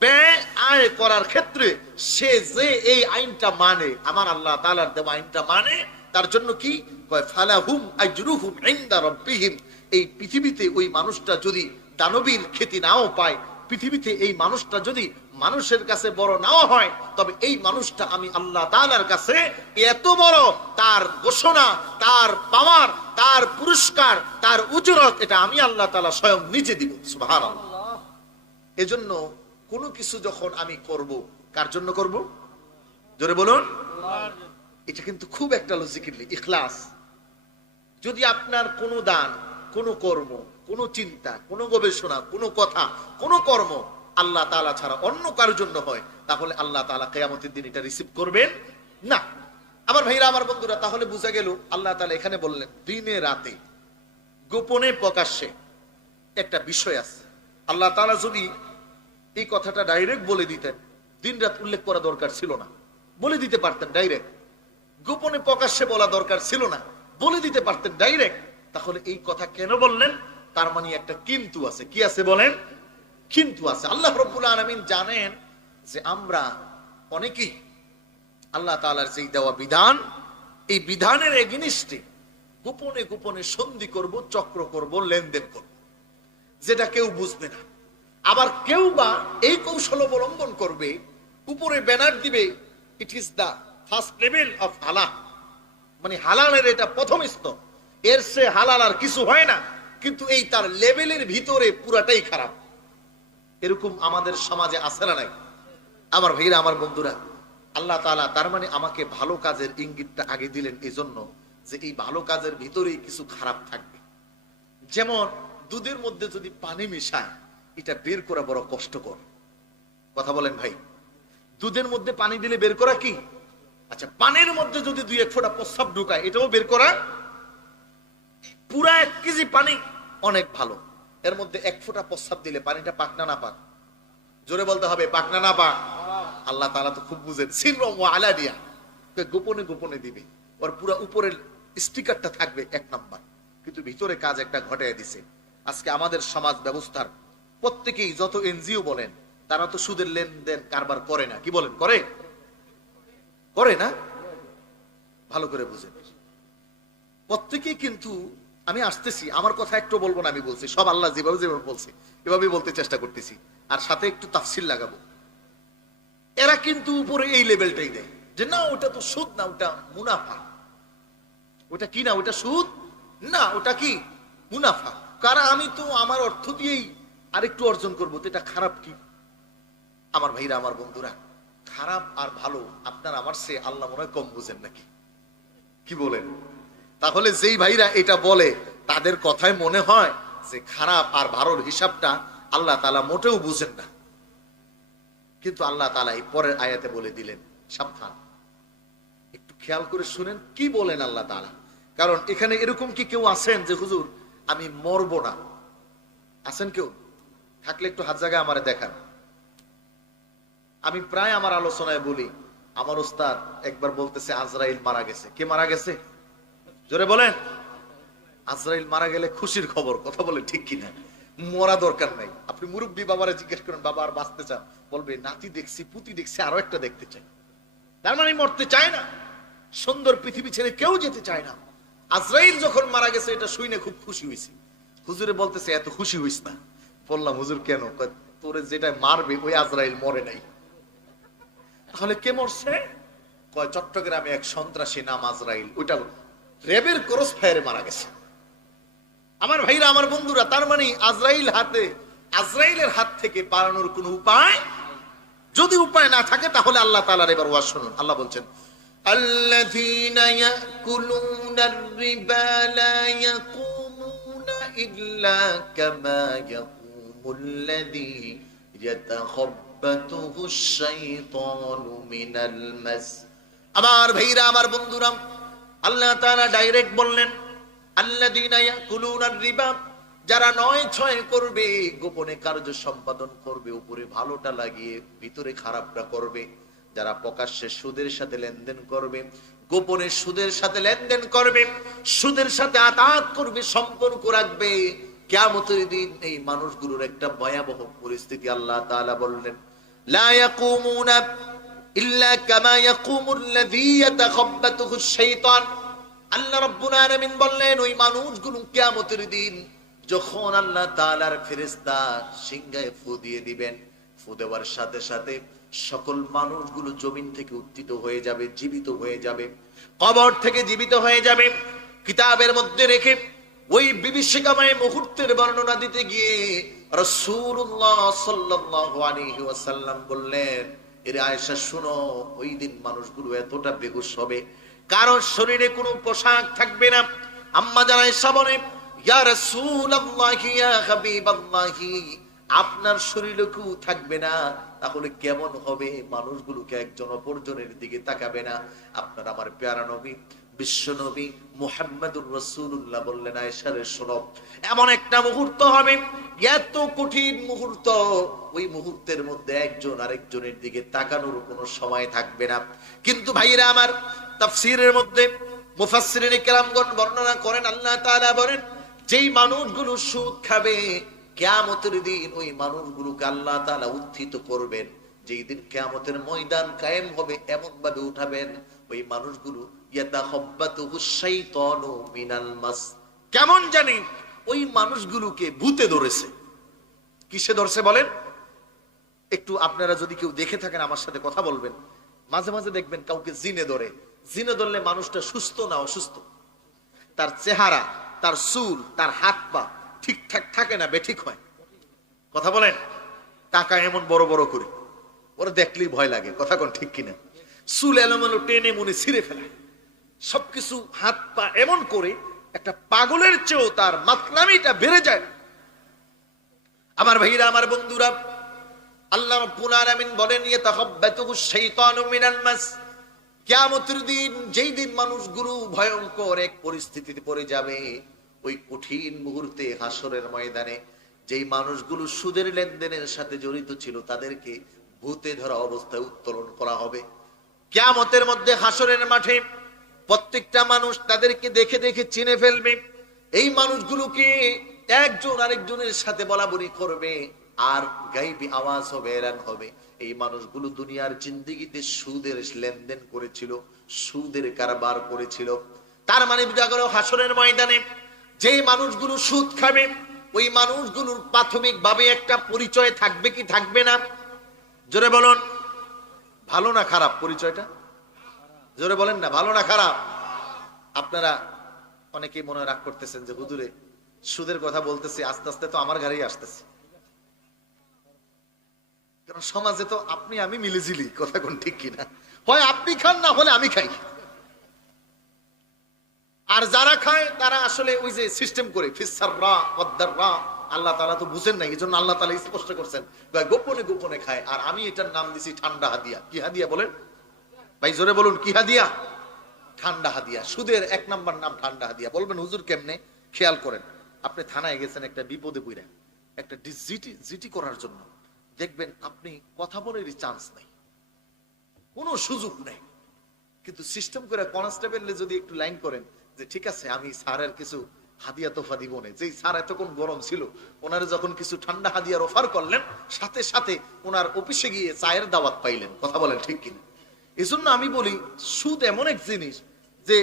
ব্যয় আয় করার ক্ষেত্রে সে যে এই আইনটা মানে, আমার আল্লাহ তাআলার দেওয়া আইনটা মানে, তার জন্য কি কয়, ফালাহুম আজরুহুম ইনদা রাব্বিহিম। এই পৃথিবীতে ওই মানুষটা যদি দানবীর খ্যাতি নাও পায়, পৃথিবীতে এই মানুষটা যদি মানুষের কাছে বড় নাও হয়, তবে এই মানুষটা আমি আল্লাহ তাআলার কাছে এত বড়, তার ঘোষণা, তার পাওয়ার, তার পুরস্কার, তার উজরত, এটা আমি আল্লাহ তাআলা স্বয়ং নিজে দিব। সুবহানাল্লাহ। এজন্য কোনো কিছু যখন আমি করব, কার জন্য করব? জোরে বলুন। এটা কিন্তু খুব একটা লজিক্যালি ইখলাস। যদি আপনার কোনো দান, কোনো কর্ম, কোনো চিন্তা, কোনো গবেষণা, কোনো কথা, কোনো কর্ম আল্লাহ তাআলা ছাড়া অন্য কারোর জন্য হয়, তাহলে আল্লাহ তাআলা কিয়ামতের দিন এটা রিসিভ করবেন না। আমার ভাইরা, আমার বন্ধুরা, তাহলে বোঝা গেল আল্লাহ তাআলা এখানে বললেন দিনে রাতে, গোপনে প্রকাশ্যে একটা বিষয় আছে। আল্লাহ তাআলা যদি এই কথাটা ডাইরেক্ট বলে দিতেন, দিন রাত উল্লেখ করা দরকার ছিল না, বলে দিতে পারতেন ডাইরেক্ট। গোপনে প্রকাশ্যে বলা দরকার ছিল না, বলে দিতে পারতেন ডাইরেক্ট। তাহলে এই কথা কেন বললেন? তার মানে একটা কিন্তু আছে। কি আছে বলেন? কিন্তু আছে। আল্লাহ রাব্বুল আলামিন জানেন যে আমরা অনেকেই আল্লাহ তাআলার যেই দেওয়া বিধান, এই বিধানের এগেইনস্টে গোপনে গোপনে সন্ধি করব, চক্র করব, লেনদেন করব, যেটা কেউ বুঝবে না। আবার কেউ বা এই কৌশল অবলম্বন করবে, উপরে ব্যানার দিবে it is the first level of হালাল, মানে হালালের এটা প্রথম স্তর, এর সে হালাল আর কিছু হয় না, কিন্তু এই তার লেভেলের ভিতরে পুরাটাই খারাপ। এরকম আমাদের সমাজে আছে না নাই? আমার ভাইরা, আমার বন্ধুরা, আল্লাহ তাআলা তার মানে আমাকে ভালো কাজের ইঙ্গিতটা আগে দিলেন এজন্য যে এই ভালো কাজের ভিতরেই কিছু খারাপ থাকবে। যেমন দুধের মধ্যে যদি পানি মিশায়, এটা বের করা বড় কষ্টকর। কথা বলেন ভাই, দুধের মধ্যে পানি দিলে বের করা কি? আচ্ছা, পানির মধ্যে যদি 2-1 ফোঁটা প্রস্রাব ঢুকায়, এটাও বের করা। পুরা 1 কেজি পানি অনেক ভালো, এর মধ্যে 1 ফোঁটা প্রস্রাব দিলে পানিটা পাক না না পাক? জোরে বলতে হবে, পাক না না পাক? আল্লাহ তাআলা তো খুব বুঝেন, সিররুম ওয়া আলানিয়া, গোপনে গোপনে দিবে। ওর পুরো উপরের স্টিকারটা থাকবে 1 নাম্বার, কিন্তু ভিতরে কাজ একটা ঘটায় দিছে। আজকে আমাদের সমাজ ব্যবস্থার প্রত্যেকেই, যত এনজিও বলেন, তারা তো সুদের লেনদেন কারবার করে না। কি বলেন? করে? করে না? ভালো করে বুঝেন, প্রত্যেকেই কিন্তু, আমি আসতেছি, আমার কথা একটু বলবো না, আমি বলছি সব আল্লাহ যেভাবে যেভাবে বলছে এভাবেই বলতে চেষ্টা করতেছি, আর সাথে একটু তাফসীর লাগাবো। এরা কিন্তু উপরে এই লেভেলটাই দেয় যে না, ওটা তো সুদ না, ওটা মুনাফা। ওটা কি না? ওটা সুদ না, ওটা কি? মুনাফা। কারণ আমি তো আমার অর্থ দিয়েই আরেকটু অর্জন করবো, তো এটা খারাপ কি? আমার ভাইরা, আমার বন্ধুরা, খারাপ আর ভালো আপনার আমার সে আল্লাহ মনে হয় কম বুঝেন নাকি? কি বলেন? তাহলে যেই ভাইরা এটা বলে, তাদের কথায় মনে হয় যে খারাপ আর ভালোর হিসাবটা আল্লাহ তাআলা মোটেও বুঝেন না। কিন্তু আল্লাহ তাআলা এই পরের আয়াতে বলে দিলেন, সাবধান, একটু খেয়াল করে শুনেন কি বলেন আল্লাহ তাআলা। কারণ এখানে এরকম কি কেউ আছেন যে হুজুর আমি মরবো না? আছেন কেউ? থাকলে একটু হাত জায়গায় আমারে দেখান। আমি প্রায় আমার আলোচনায় বলি, আমার ওস্তাদ একবার বলতেছে আজরাইল মারা গেছে। কে মারা গেছে? জোরে বলেন। আজরাইল মারা গেলে খুশির খবর। কথা বলে ঠিক কিনা? মরা দরকার নাই। আপনি মুরব্বী বাবারে জিজ্ঞেস করেন, বাবা আর বাঁচতে চান? বলবে নাতি দেখছি, পুতি দেখছি, আরো একটা দেখতে চাই। তার মানে মরতে চায় না, সুন্দর পৃথিবী ছেড়ে কেউ যেতে চায় না। আজরাইল যখন মারা গেছে এটা শুনে খুব খুশি হয়েছে। হুজুরে বলতেছে এত খুশি হইস না। বললাম হুজুর কেন? তোরে যেটা মারবে ওই আজরাইল মরে নাই। তাহলে কে মরছে? কয় চট্টগ্রামে এক সন্ত্রাসী নাম আজরাইল, ওইটা রেবের ক্রস ফায়ারে মারা গেছে। আমার ভাইরা, আমার বন্ধুরা, তার মানে আজরাইলের হাত থেকে পালানোর কোনো উপায়, যদি উপায় না থাকে, তাহলে আল্লাহ তাআলার এবার ওয়াজ শুনুন। আল্লাহ বলছেন, আল্লাযীনা ইয়াকুলুনার রিবা লা ইয়াকুমুনা ইল্লা কামা ইয়াকুমুল্লাযী ইয়াতাখাব্বাতুহুশ শাইতানু মিনাল মাস। আমার ভাইরা, আমার বন্ধুরা, আল্লাহ তাআলা ডাইরেক্ট বললেন, আল্লাযীনা ইয়াকুলুনার রিবা, যারা 9-6 করবে, গোপনে কার্য সম্পাদন করবে, উপরে ভালোটা লাগিয়ে ভিতরে খারাপটা করবে, যারা প্রকাশ্যে সুদের সাথে লেনদেন করবে, গোপনে সুদের সাথে লেনদেন করবে, সুদের সাথে আতাত করবে, সম্পর্ক রাখবে, কিয়ামতের দিন এই মানুষগুলোর একটা ভয়াবহ পরিস্থিতি আল্লাহ তাআলা বললেন, লা ইয়াকুমুনা ইল্লা কামা ইয়াকুমুল্লাযী ইয়াতাখাব্বাতুহুশ শাইতান। আল্লাহ রাব্বুল আলামিন বললেন, ওই মানুষগুলো কিয়ামতের দিন যখন আল্লাহ তাআলার ফেরেশতা সিংহায় ফু দিয়ে দিবেন, ফু দেওয়ার সাথে সাথে সকল মানুষগুলো জমিন থেকে উত্থিত হয়ে যাবে, জীবিত হয়ে যাবে, কবর থেকে জীবিত হয়ে যাবে। কিতাবের মধ্যে রেখে ওই বিভীষিকাময় মুহূর্তের বর্ণনা দিতে গিয়ে রাসূলুল্লাহ সাল্লাল্লাহু আলাইহি ওয়াসাল্লাম বললেন, এরে আয়েশা শুনো, ওই দিন মানুষগুলো এতটা বেহুশ হবে, কারণ শরীরে কোনো পোশাক থাকবে না। আম্মা জান আয়েশা বলে, ইয়া রাসূলুল্লাহ ইয়া হাবিবাল্লাহ, আপনার শরীরে কেউ থাকবে না, তাহলে কেমন হবে? মানুষগুলোকে একজন অপরজনের দিকে তাকাবে না। আপনার আমার প্যারা নবী বিশ্ব নবী মুহাম্মদুর রাসূলুল্লাহ বললেন, আয়েশা রে শোনো, এমন একটা মুহূর্ত হবে, এত কঠিন মুহূর্ত, ওই মুহূর্তের মধ্যে একজন আরেকজনের দিকে তাকানোর কোনো সময় থাকবে না। কিন্তু ভাইরা আমার, তাফসীরের মধ্যে মুফাসসিরিন কেরামগণ বর্ণনা করেন, আল্লাহ তাআলা বলেন, যেই মানুষগুলো সুদ খাবে কিয়ামতের দিন ওই মানুষগুলোকে আল্লাহ তাআলা উত্থিত করবেন। যেই দিন কিয়ামতের ময়দান কায়েম হবে, এমন ভাবে উঠাবেন ওই মানুষগুলো ইয়াতাখাব্বাতুহু শাইতানু মিনাল মাস, কেমন জানি ওই মানুষগুলোকে ভূতে ধরেছে। কিসে ধরছে বলেন? একটু আপনারা যদি কেউ দেখে থাকেন আমার সাথে কথা বলবেন। মাঝে মাঝে দেখবেন কাউকে জিনে ধরে। জিনে ধরলে মানুষটা সুস্থ না অসুস্থ, তার চেহারা, তার চুল, তার হাত পা ঠিকঠাক থাকে না, বেঠিক হয়। কথা বলেন? টাকা এমন বড় বড় করে, ওরা দেখলেই ভয় লাগে। কথা কোন ঠিক কিনা? চুল এলোমেলো টেনে মনে ছিঁড়ে ফেলায়, সবকিছু হাত পা এমন করে একটা পাগলের চেয়েও তার মাতলামিটা বেড়ে যায়। আমার ভাইরা, আমার বন্ধুরা, আল্লাহ রাব্বুল আলামিন বলেন, ইয়াতাখাব্বাতুহু শাইতানু মিনাল মাস, কিয়ামতের দিন যেই দিন মানুষগুলো ভয়ঙ্কর এক পরিস্থিতিতে পড়ে যাবে, ওই কঠিন মুহূর্তে হাসরের ময়দানে যেই মানুষগুলো সুদের লেনদেনের সাথে জড়িত ছিল তাদেরকে ভূতে ধরা অবস্থায় উত্তোলন করা হবে। কিয়ামতের মধ্যে হাসরের মাঠে প্রত্যেকটা মানুষ তাদেরকে দেখে দেখে চিনে ফেলবে। এই মানুষগুলোকে একজন আরেকজনের সাথে বলাবলি করবে, আর গাইবি আওয়াজ হবে, এলান হবে, এই মানুষগুলো দুনিয়ার জিন্দেগিতে সুদের লেনদেন করেছিল, সুদের কারবার করেছিল। তার মানে বুঝা গেল, হাসরের ময়দানে যেই মানুষগুলো সুদ খাবে ওই মানুষগুলোর প্রাথমিক ভাবে একটা পরিচয় থাকবে কি থাকবে না? জোরে বলুন, ভালো না খারাপ পরিচয়টা? জোরে বলেন না, ভালো না খারাপ? আপনারা অনেকেই মনে রাগ করতেছেন যে হুজুরে সুদের কথা বলতেছি, আস্তে আস্তে তো আমার ঘরেই আসতেছে। কারণ সমাজে তো আপনি আমি মিলেঝিলি, কথা কোন ঠিক কিনা? হয় আপনি খান, না হলে আমি খাই। আর যারা খায় তারা আসলে ওই যে সিস্টেম করে ফিসাররা ওয়াদাররা, আল্লাহ তাআলা তো বুঝেন না, এজন্য আল্লাহ তাআলা স্পষ্ট করছেন গোপনে গোপনে খায়। আর আমি এটার নাম দিছি ঠান্ডা হাদিয়া। কি হাদিয়া বলেন ভাই? জোরে বলুন, কি হাদিয়া? ঠান্ডা হাদিয়া। সুদের এক নাম্বার নাম ঠান্ডা হাদিয়া। বলবেন হুজুর কেমনে? খেয়াল করেন, আপনি থানায় গেছেন একটা বিপদে পড়ে, একটা জিটি করার জন্য, দেখবেন আপনি কথা বলারই চান্স নেই, কোনো সুযোগ নেই, কিন্তু সিস্টেম করে কনস্টেবলে যদি একটু লাইন করেন যে ঠিক আছে আমি স্যারের কিছু হাদিয়া তোফা দিব না, যেই স্যার এতক্ষণ গরম ছিল ওনারে যখন কিছু ঠান্ডা হাদিয়ার অফার করলেন, সাথে সাথে ওনার অফিসে গিয়ে চায়ের দাওয়াত পাইলেন। কথা বলেন ঠিক কিনা? এই জন্য আমি বলি, সুদ এমন এক জিনিস যে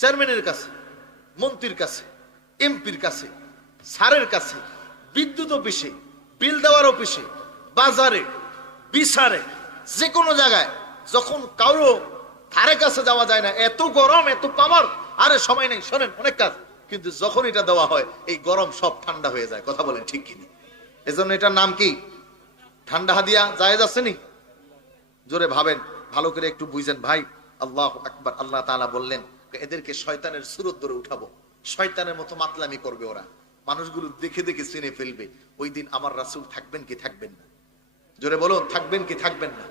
চেয়ারম্যানের কাছে, মন্ত্রীর কাছে, এমপির কাছে, স্যারের কাছে, বিদ্যুৎ অফিসে, বিল দেওয়ার অফিসে, বাজারে, বিচারে, যে কোনো জায়গায় যখন কারো ধারে কাছে যাওয়া যায় না, এত গরম, এত পাওয়ার, আরে সময় নেই, শোনেন অনেক কাজ, কিন্তু যখন এটা দেওয়া হয় এই গরম সব ঠান্ডা হয়ে যায়। কথা বলেন ঠিক কিনা? এজন্য এটার নাম কি? ঠান্ডা হাদিয়া। জায়েজ আছে নি? জোরে ভাবেন, ভালো করে একটু বুঝেন ভাই। আল্লাহু আকবার। আল্লাহ তাআলা বললেন, এদেরকে শয়তানের সুরত ধরে উঠাবো, শয়তানের মতো মাতলামি করবে ওরা, মানুষগুলো দেখে দেখে চিনে ফেলবে। ওই দিন আমার রাসূল থাকবেন কি থাকবেন না? জোরে বলুন, থাকবেন কি থাকবেন না?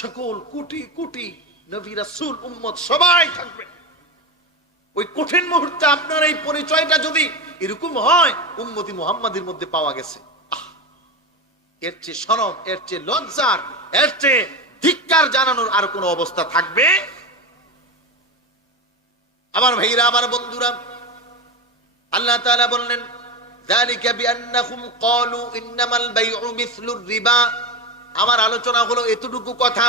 সকল কোটি কোটি নবী রাসূল উম্মত সবাই থাকবে ওই কঠিন মুহূর্তে। আপনার এই পরিচয়টা যদি এরকম হয় উম্মতি মুহাম্মাদের মধ্যে পাওয়া গেছে, এর চেয়ে শরম, এর চেয়ে লজ্জার, এর চেয়ে ধিক্কার জানানোর আর কোন অবস্থা থাকবে? আমার ভাইরা, আমার বন্ধুরা, আল্লাহ তাআলা বললেন, যালিকা বিআন্নাহুম ক্বালু ইন্নামাল বাইউ মিসলুর রিবা। আমার আলোচনা হলো এতটুকু কথা।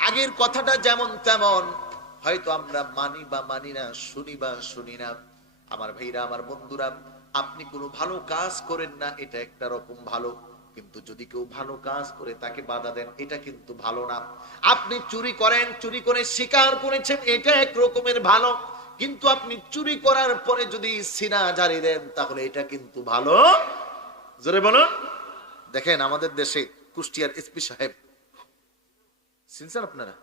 আগের কথাটা যেমন তেমন, হয়তো আমরা মানি বা মানি না, শুনি বা শুনি না, আমার ভাইরা, আমার বন্ধুরা, আপনি কোনো ভালো কাজ করেন না, এটা একটা রকম ভালো, কিন্তু যদি কেউ ভালো কাজ করে তাকে বাধা দেন, এটা কিন্তু ভালো না। আপনি চুরি করেন, চুরি করে স্বীকার করেছেন, এটা এক রকমের ভালো, কিন্তু আপনি চুরি করার পরে যদি সিনা জারি দেন, তাহলে এটা কিন্তু ভালো। জোরে বলুন। দেখেন আমাদের দেশে কুষ্টিয়ার এসপি সাহেব, চিনছেন আপনারা?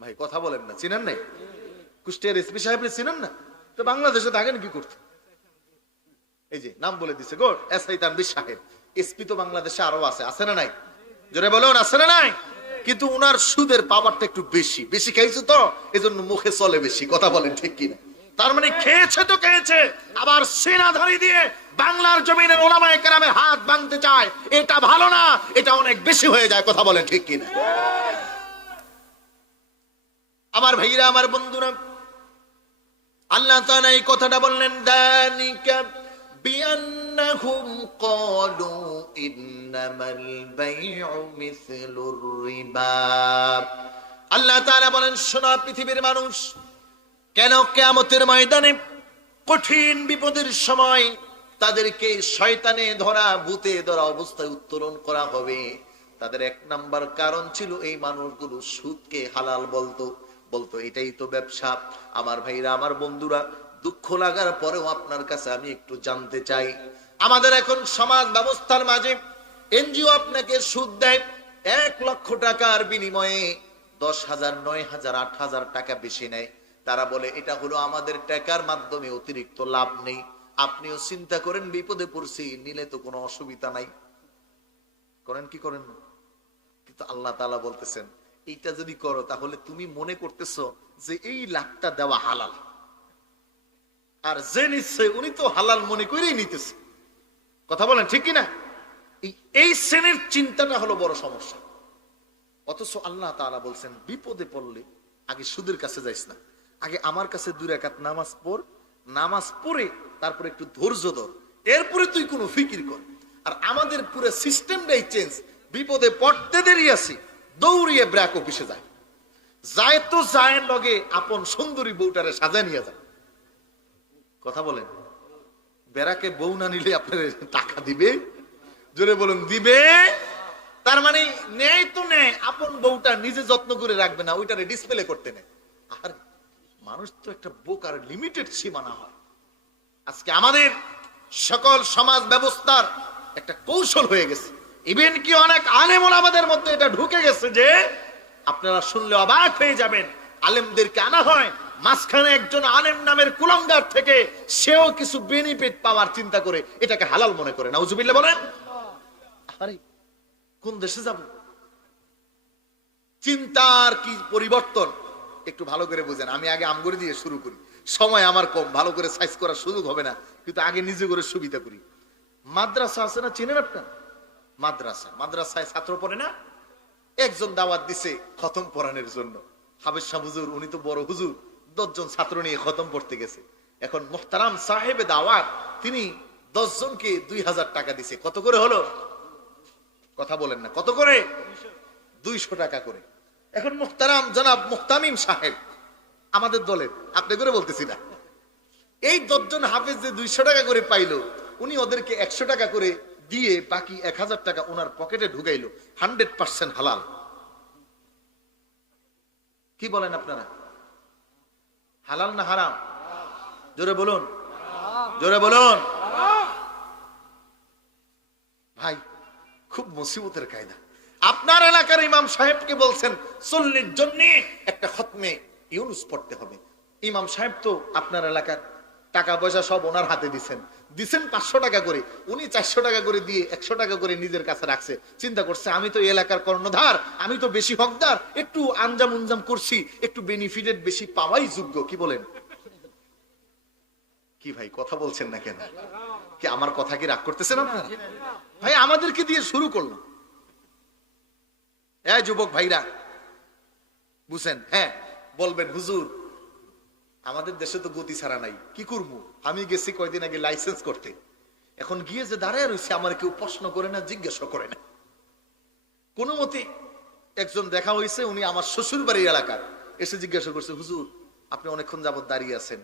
ভাই কথা বলেন না, চিনেন নাই? কুষ্টিয়ার এসপি সাহেব চিনেন না? তো বাংলাদেশে থাকেন কি করতে? এই যে নাম বলে দিছে গো, এসআই তানভীর সাহেব। এসপি তো বাংলাদেশে আরো আছে, আছে না নাই? জোরে বলুন, আছে না নাই? কিন্তু উনার সুদের পাওয়ারটা একটু বেশি, বেশি খাইছে তো এজন্য মুখে চলে বেশি। কথা বলেন ঠিক কিনা? তার মানে খেয়েছে তো খেয়েছে, আবার সেনাধারী দিয়ে বাংলার জমিনের ওলামায়ে কেরামের হাত ভাঙতে চায়। এটা ভালো না, এটা অনেক বেশি হয়ে যায়। কথা বলেন ঠিক কিনা? আমার ভাইরা, আমার বন্ধুরা, আল্লাহ তাআলা এই কথাটা বললেন, দানিকা বিআন্নাহুম ক্বালু ইন্নামাল বাইউ মিসলুর রিবা। আল্লাহ তাআলা বলেন, শোনো পৃথিবীর মানুষ, কেন কিয়ামতের ময়দানে কঠিন বিপদের সময় তাদেরকে শয়তানে ধরা, ভূতে ধরা অবস্থায় উত্তোলন করা হবে। তাদের এক নাম্বার কারণ ছিল এই মানুষগুলো সুদকে হালাল বলতো এটাই তো ব্যবসা। আমার ভাইরা, আমার বন্ধুরা, দুঃখ লাগার পরেও আপনার কাছে আমি একটু জানতে চাই, আমাদের এখন সমাজ ব্যবস্থার মাঝে এনজিও আপনাকে সুদ দেয় 1 লক্ষ টাকার বিনিময়ে 10,000, 9,000, 8,000 টাকা বেশি নেয়। তারা বলে এটা হলো আমাদের টাকার মাধ্যমে অতিরিক্ত লাভ নেই। আপনিও চিন্তা করেন, বিপদে পড়ছি, নিলে তো কোনো অসুবিধা নাই, করেন কি করেন না? কিন্তু আল্লাহ তাআলা বলতেছেন, এইটা যদি করো তাহলে তুমি মনে করতেছো যে এই লাভটা দেওয়া হালাল, আর যে নিচ্ছে উনি তো হালাল মনে করেই নিতেছে। কথা বলেন ঠিক কিনা? এই শ্রেণীর চিন্তাটা হলো বড় সমস্যা। অথচ আল্লাহ তাআলা বলছেন, বিপদে পড়লে আগে সুদের কাছে যাইস না, আগে আমার কাছে 2 রাকাত নামাজ পড়, নামাজ পড়ে তারপরে একটু ধৈর্য ধর, এরপরে তুই কোনো ফিকির কর। আর আমাদের পুরো সিস্টেমটাই চেঞ্জ। বিপদে পড়তে দেরি আছে, দৌড়িয়ে ব্র্যাক অফিসে যায়, যায় তো যায় লগে আপন সুন্দরী বউটারে সাজা নিয়ে যায়। কথা বলেন, বেড়াকে বউ না নিলে আপনার টাকা দিবে? জোরে বলুন, দিবে? তার মানে নেয় তো নেয়, আপন বউটা নিজে যত্ন করে রাখবে না, ওইটারে ডিসপ্লে করতে নেয়। আর মানুষ তো একটা বোকার লিমিটেড সীমানা হয়। আজকে আমাদের সকল সমাজ ব্যবস্থার একটা কৌশল হয়ে গেছে। ইভেন কি অনেক আলেম ওলামাদের মধ্যে এটা ঢুকে গেছে যে আপনারা শুনলে অবাক হয়ে যাবেন, আলেমদেরকে আনা হয় মাঝখানে একজন আলেম নামের কুলাঙ্গার থেকে, সেও কিছু বেনিফিট পাওয়ার চিন্তা করে এটাকে হালাল মনে করে। নাউজুবিল্লাহ বলেন। আরে কোন দেশে যাব? চিন্তার কি পরিবর্তন একটু ভালো করে বুঝেন। আমি আগে আমগরে দিয়ে শুরু করি, সময় আমার কম, ভালো করে সাইজ করার সুযোগ হবে না, কিন্তু আগে নিজে করে সুবিধা করি। মাদ্রাসা আছে না, চিনেন আপনার? মাদ্রাসায় ছাত্র পড়ে না? একজন দাওয়াত দিছে খতম পড়ানোর জন্য, হাফেজ শাহ হুজুর, উনি তো বড় হুজুর, 10 জন ছাত্র নিয়ে খতম পড়তে গেছে। এখন মুহতারাম সাহেবে দাওয়াত, তিনি 10 জনকে 2,000 টাকা দিছে। কত করে হলো? কথা বলেন না, কত করে? 200 টাকা করে। এখন মুহতারাম জনাব মুহতামিম সাহেব, আমাদের দলের, আপনি করে বলতেছি না, এই 10 জন হাফেজ যে 200 টাকা করে পাইলো, উনি ওদেরকে 100 টাকা করে দিয়ে বাকি 1,000 টাকা ওনার পকেটে ঢুকাইলো। 100% হালাল। কি বলেন আপনারা? হালাল না হারাম? জোরে বলুন, জোরে বলুন। ভাই খুব মুসিবতের কায়দা। আপনার এলাকার ইমাম সাহেবকে বলছেন 40 জন নিয়ে একটা খতমে ইউনুস পড়তে হবে। ইমাম সাহেব তো আপনার এলাকার টাকা পয়সা সব ওনার হাতে দিছেন 500 টাকা করে, উনি 400 টাকা করে দিয়ে 100 টাকা করে নিজের কাছে রাখছে। চিন্তা করছে, আমি তো এলাকার কর্ণধার, আমি তো বেশি হকদার, একটু আঞ্জাম উঞ্জাম করছি, একটু বেনিফিটেড বেশি পাওয়াই যোগ্য। কি বলেন? কি ভাই কথা বলছেন না কেন? কি আমার কথা কি রাগ করতেছেন আপনারা? ভাই আমাদেরকে দিয়ে শুরু করলাম। এই যুবক ভাইরা বুঝছেন? হ্যাঁ বলবেন, হুজুর আমাদের দেশে তো গতি ছাড়া নাই, কি করবো? আমি গেছি কয়দিন আগে লাইসেন্স করতে, এখন গিয়ে যে দাঁড়ায় রয়েছে, আমার কেউ প্রশ্ন করে না, জিজ্ঞাসা করে না। কোনো মতে একজন দেখা হয়েছে, উনি আমার শ্বশুর বাড়ির এলাকার, এসে জিজ্ঞাসা করছে, হুজুর আপনি অনেকক্ষণ যাবত দাঁড়িয়ে আছেন,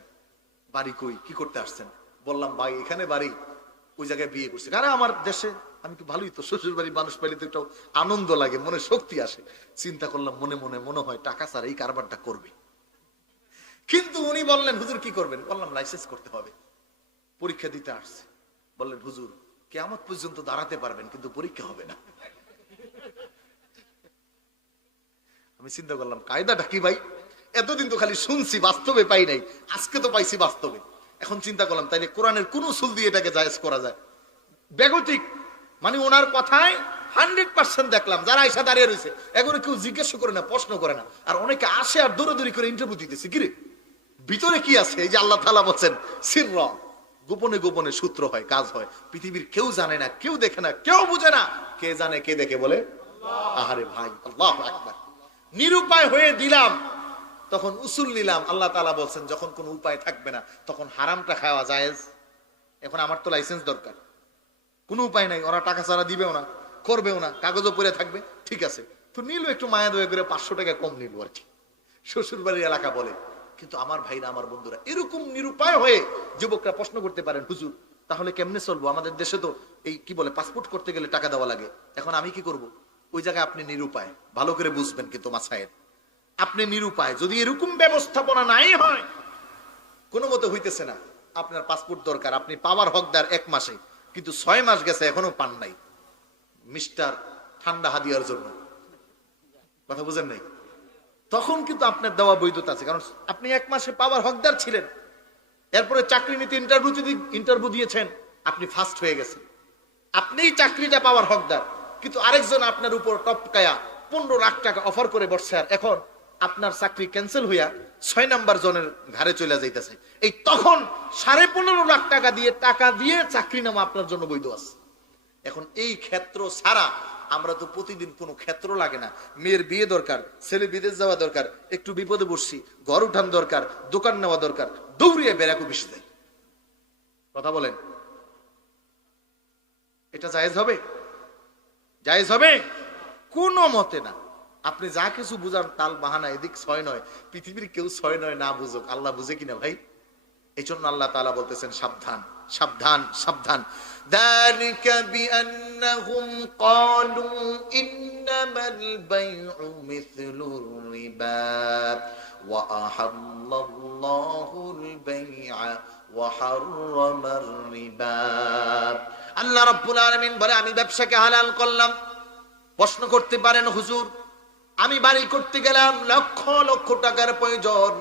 বাড়ি কই, কি করতে আসছেন? বললাম ভাই এখানে বাড়ি, ওই জায়গায় বিয়ে করছে। আরে আমার দেশে। আমি তো ভালোই তো, শ্বশুর বাড়ি মানুষ পাইলে তো একটু আনন্দ লাগে, মনে শক্তি আসে। চিন্তা করলাম মনে মনে, মনে হয় টাকা ছাড়া এই কারবারটা করবে। কিন্তু উনি বললেন হুজুর কি করবেন? বললাম লাইসেন্স করতে হবে, পরীক্ষা দিতে আসছে। বললেন হুজুর কিয়ামত পর্যন্ত দাঁড়াতে পারবেন কিন্তু পরীক্ষা হবে না। আমি চিন্তা করলাম কায়দাটা কি ভাই? এতদিন তো খালি শুনছি, বাস্তবে পাই নাই, আজকে তো পাইছি বাস্তবে। এখন চিন্তা করলাম তাইলে কোরআনের কোন উসুল দিয়ে এটাকে জায়েজ করা যায়? বেগতিক মানে ওনার কথায় 100% দেখলাম যারা আয়সা দাঁড়িয়ে রয়েছে এগুলো কেউ জিজ্ঞেস করে না, প্রশ্ন করে না, আর অনেকে আসে আর দৌড়াদৌড়ি করে ইন্টারভিউ দিতেছে। কিরে ভিতরে কি আছে? এই যে আল্লাহ তাআলা বলছেন সিররা, গোপনে গোপনে সূত্র হয়, কাজ হয়। পৃথিবীর কেউ জানে না, কেউ দেখে না, কেউ বুঝে না। কে জানে, কে দেখে বলে? আহারে ভাই, আল্লাহু আকবার। নিরুপায় হয়ে দিলাম, তখন উসুল নিলাম। আল্লাহ তাআলা বলছেন যখন কোনো উপায় থাকবে না তখন হারামটা খাওয়া জায়েজ। এখন আমার তো লাইসেন্স দরকার, কোনো উপায় নাই, ওরা টাকা ছাড়া দিবেও না, করবেও না, কাগজও পড়ে থাকবে। ঠিক আছে, তো নিল একটু মায়া দয়া করে 500 টাকা কম নিল আর কি, শ্বশুর বাড়ির এলাকা বলে। কিন্তু আমার ভাইরা, আমার বন্ধুরা, এরকম নিরুপায় হয়ে যুবকরা প্রশ্ন করতে পারেন হুজুর তাহলে কেমনে চলবো? আমাদের দেশে তো এই কি বলে পাসপোর্ট করতে গেলে টাকা দেওয়া লাগে, এখন আমি কি করব? ওই জায়গায় আপনি নিরুপায়, ভালো করে বুঝবেন কিন্তু মাসায়ের, আপনি নিরুপায়। যদি এরকম ব্যবস্থাপনা নাই হয়, কোনো মতে হইতেছে না, আপনার পাসপোর্ট দরকার, আপনি পাওয়ার হকদার 1 মাসে, কিন্তু 6 মাস গেছে এখনো পান নাই, মিস্টার ঠান্ডা হাদিয়ার জন্য। কথা বুঝেন নাই? তখন কিন্তু আপনার দেওয়া বৈধতা আছে, কারণ আপনি 1 মাসে পাওয়ার হকদার ছিলেন। এরপরে চাকরি নিতে ইন্টারভিউ দিয়েছেন, আপনি ফার্স্ট হয়ে গেছেন, আপনিই চাকরিটা পাওয়ার হকদার। কিন্তু আরেকজন আপনার উপর টপকায়া 15 লাখ টাকা অফার করে বসছে, আর এখন আপনার চাকরি ক্যান্সেল হইয়া 6 নাম্বার জনের ঘাড়ে চলে যাইতেছে। এই তখন 15.5 লাখ টাকা দিয়ে চাকরি নামা আপনার জন্য বৈধ আছে। এখন এই ক্ষেত্র ছাড়া আমরা তো প্রতিদিন কোনো ক্ষেত্র লাগে না। মেয়ের বিয়ে দরকার, ছেলে বিদেশ যাওয়া দরকার, একটু বিপদে পড়ছি, ঘর উঠান দরকার, দোকান নেওয়া দরকার, দৌড়িয়ে বেড়াকু বেশি দেয়। কথা বলেন, এটা জায়েজ হবে? জায়েজ হবে? কোনো মতে না। আপনি যা কিছু বুঝান তাল বাহানা, এদিক 6 নয়, পৃথিবীর কেউ 6 নয় না বুঝুক, আল্লাহ বুঝে কিনা ভাই? এই জন্য আল্লাহ তাআলা বলতেছেন সাবধান, সাবধান, সাবধান। ذلك بأنهم قالوا إنما البيع مثل الربا وأحل الله البيع وحرم الربا। আল্লাহ রাব্বুল আলামিন বলে আমি ব্যবসাকে হালাল করলাম। প্রশ্ন করতে পারেন হুজুর আমি বাড়ি করতে গেলাম, লক্ষ লক্ষ টাকার প্রয়োজন,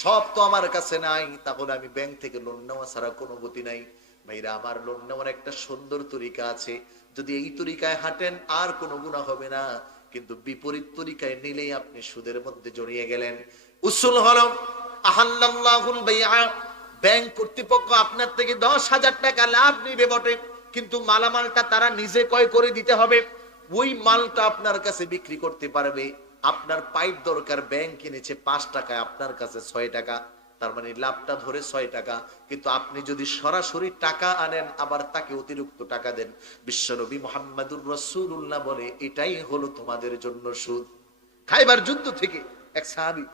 সব তো আমার কাছে নাই, তাহলে আমি ব্যাংক থেকে লোন নেওয়া ছাড়া কোনো গতি নাই। ভাইরা আমার, লোন নেওয়ার একটা সুন্দর তরিকা আছে, যদি এই তরিকায় হাঁটেন আর কোনো গুনাহ হবে না, কিন্তু বিপরীত তরিকায় নিলেই আপনি সুদের মধ্যে জড়িয়ে গেলেন। উসুল হলো আহাল্লাল্লাহুল বাইআ, ব্যাংক কর্তৃপক্ষ আপনার থেকে 10,000 টাকা লাভ নিবে বটে, কিন্তু মালামালটা তারা নিজে ক্রয় করে দিতে হবে। ওই মালটা আপনার কাছে বিক্রি করতে পারবে। আপনার পাইপ দরকার, ব্যাংক কিনেছে 5 টাকায়, আপনার কাছে 6 টাকা, তার মানে লাভটা ধরে 6 টাকা। কিন্তু আপনি যদি সরাসরি টাকা আনেন আবার তাকে অতিরিক্ত টাকা দেন, বিশ্বনবী মুহাম্মদুর রাসূলুল্লাহ বলে এটাই হলো তোমাদের জন্য সুদ। খাইবার যুদ্ধ থেকে এক সাহাবী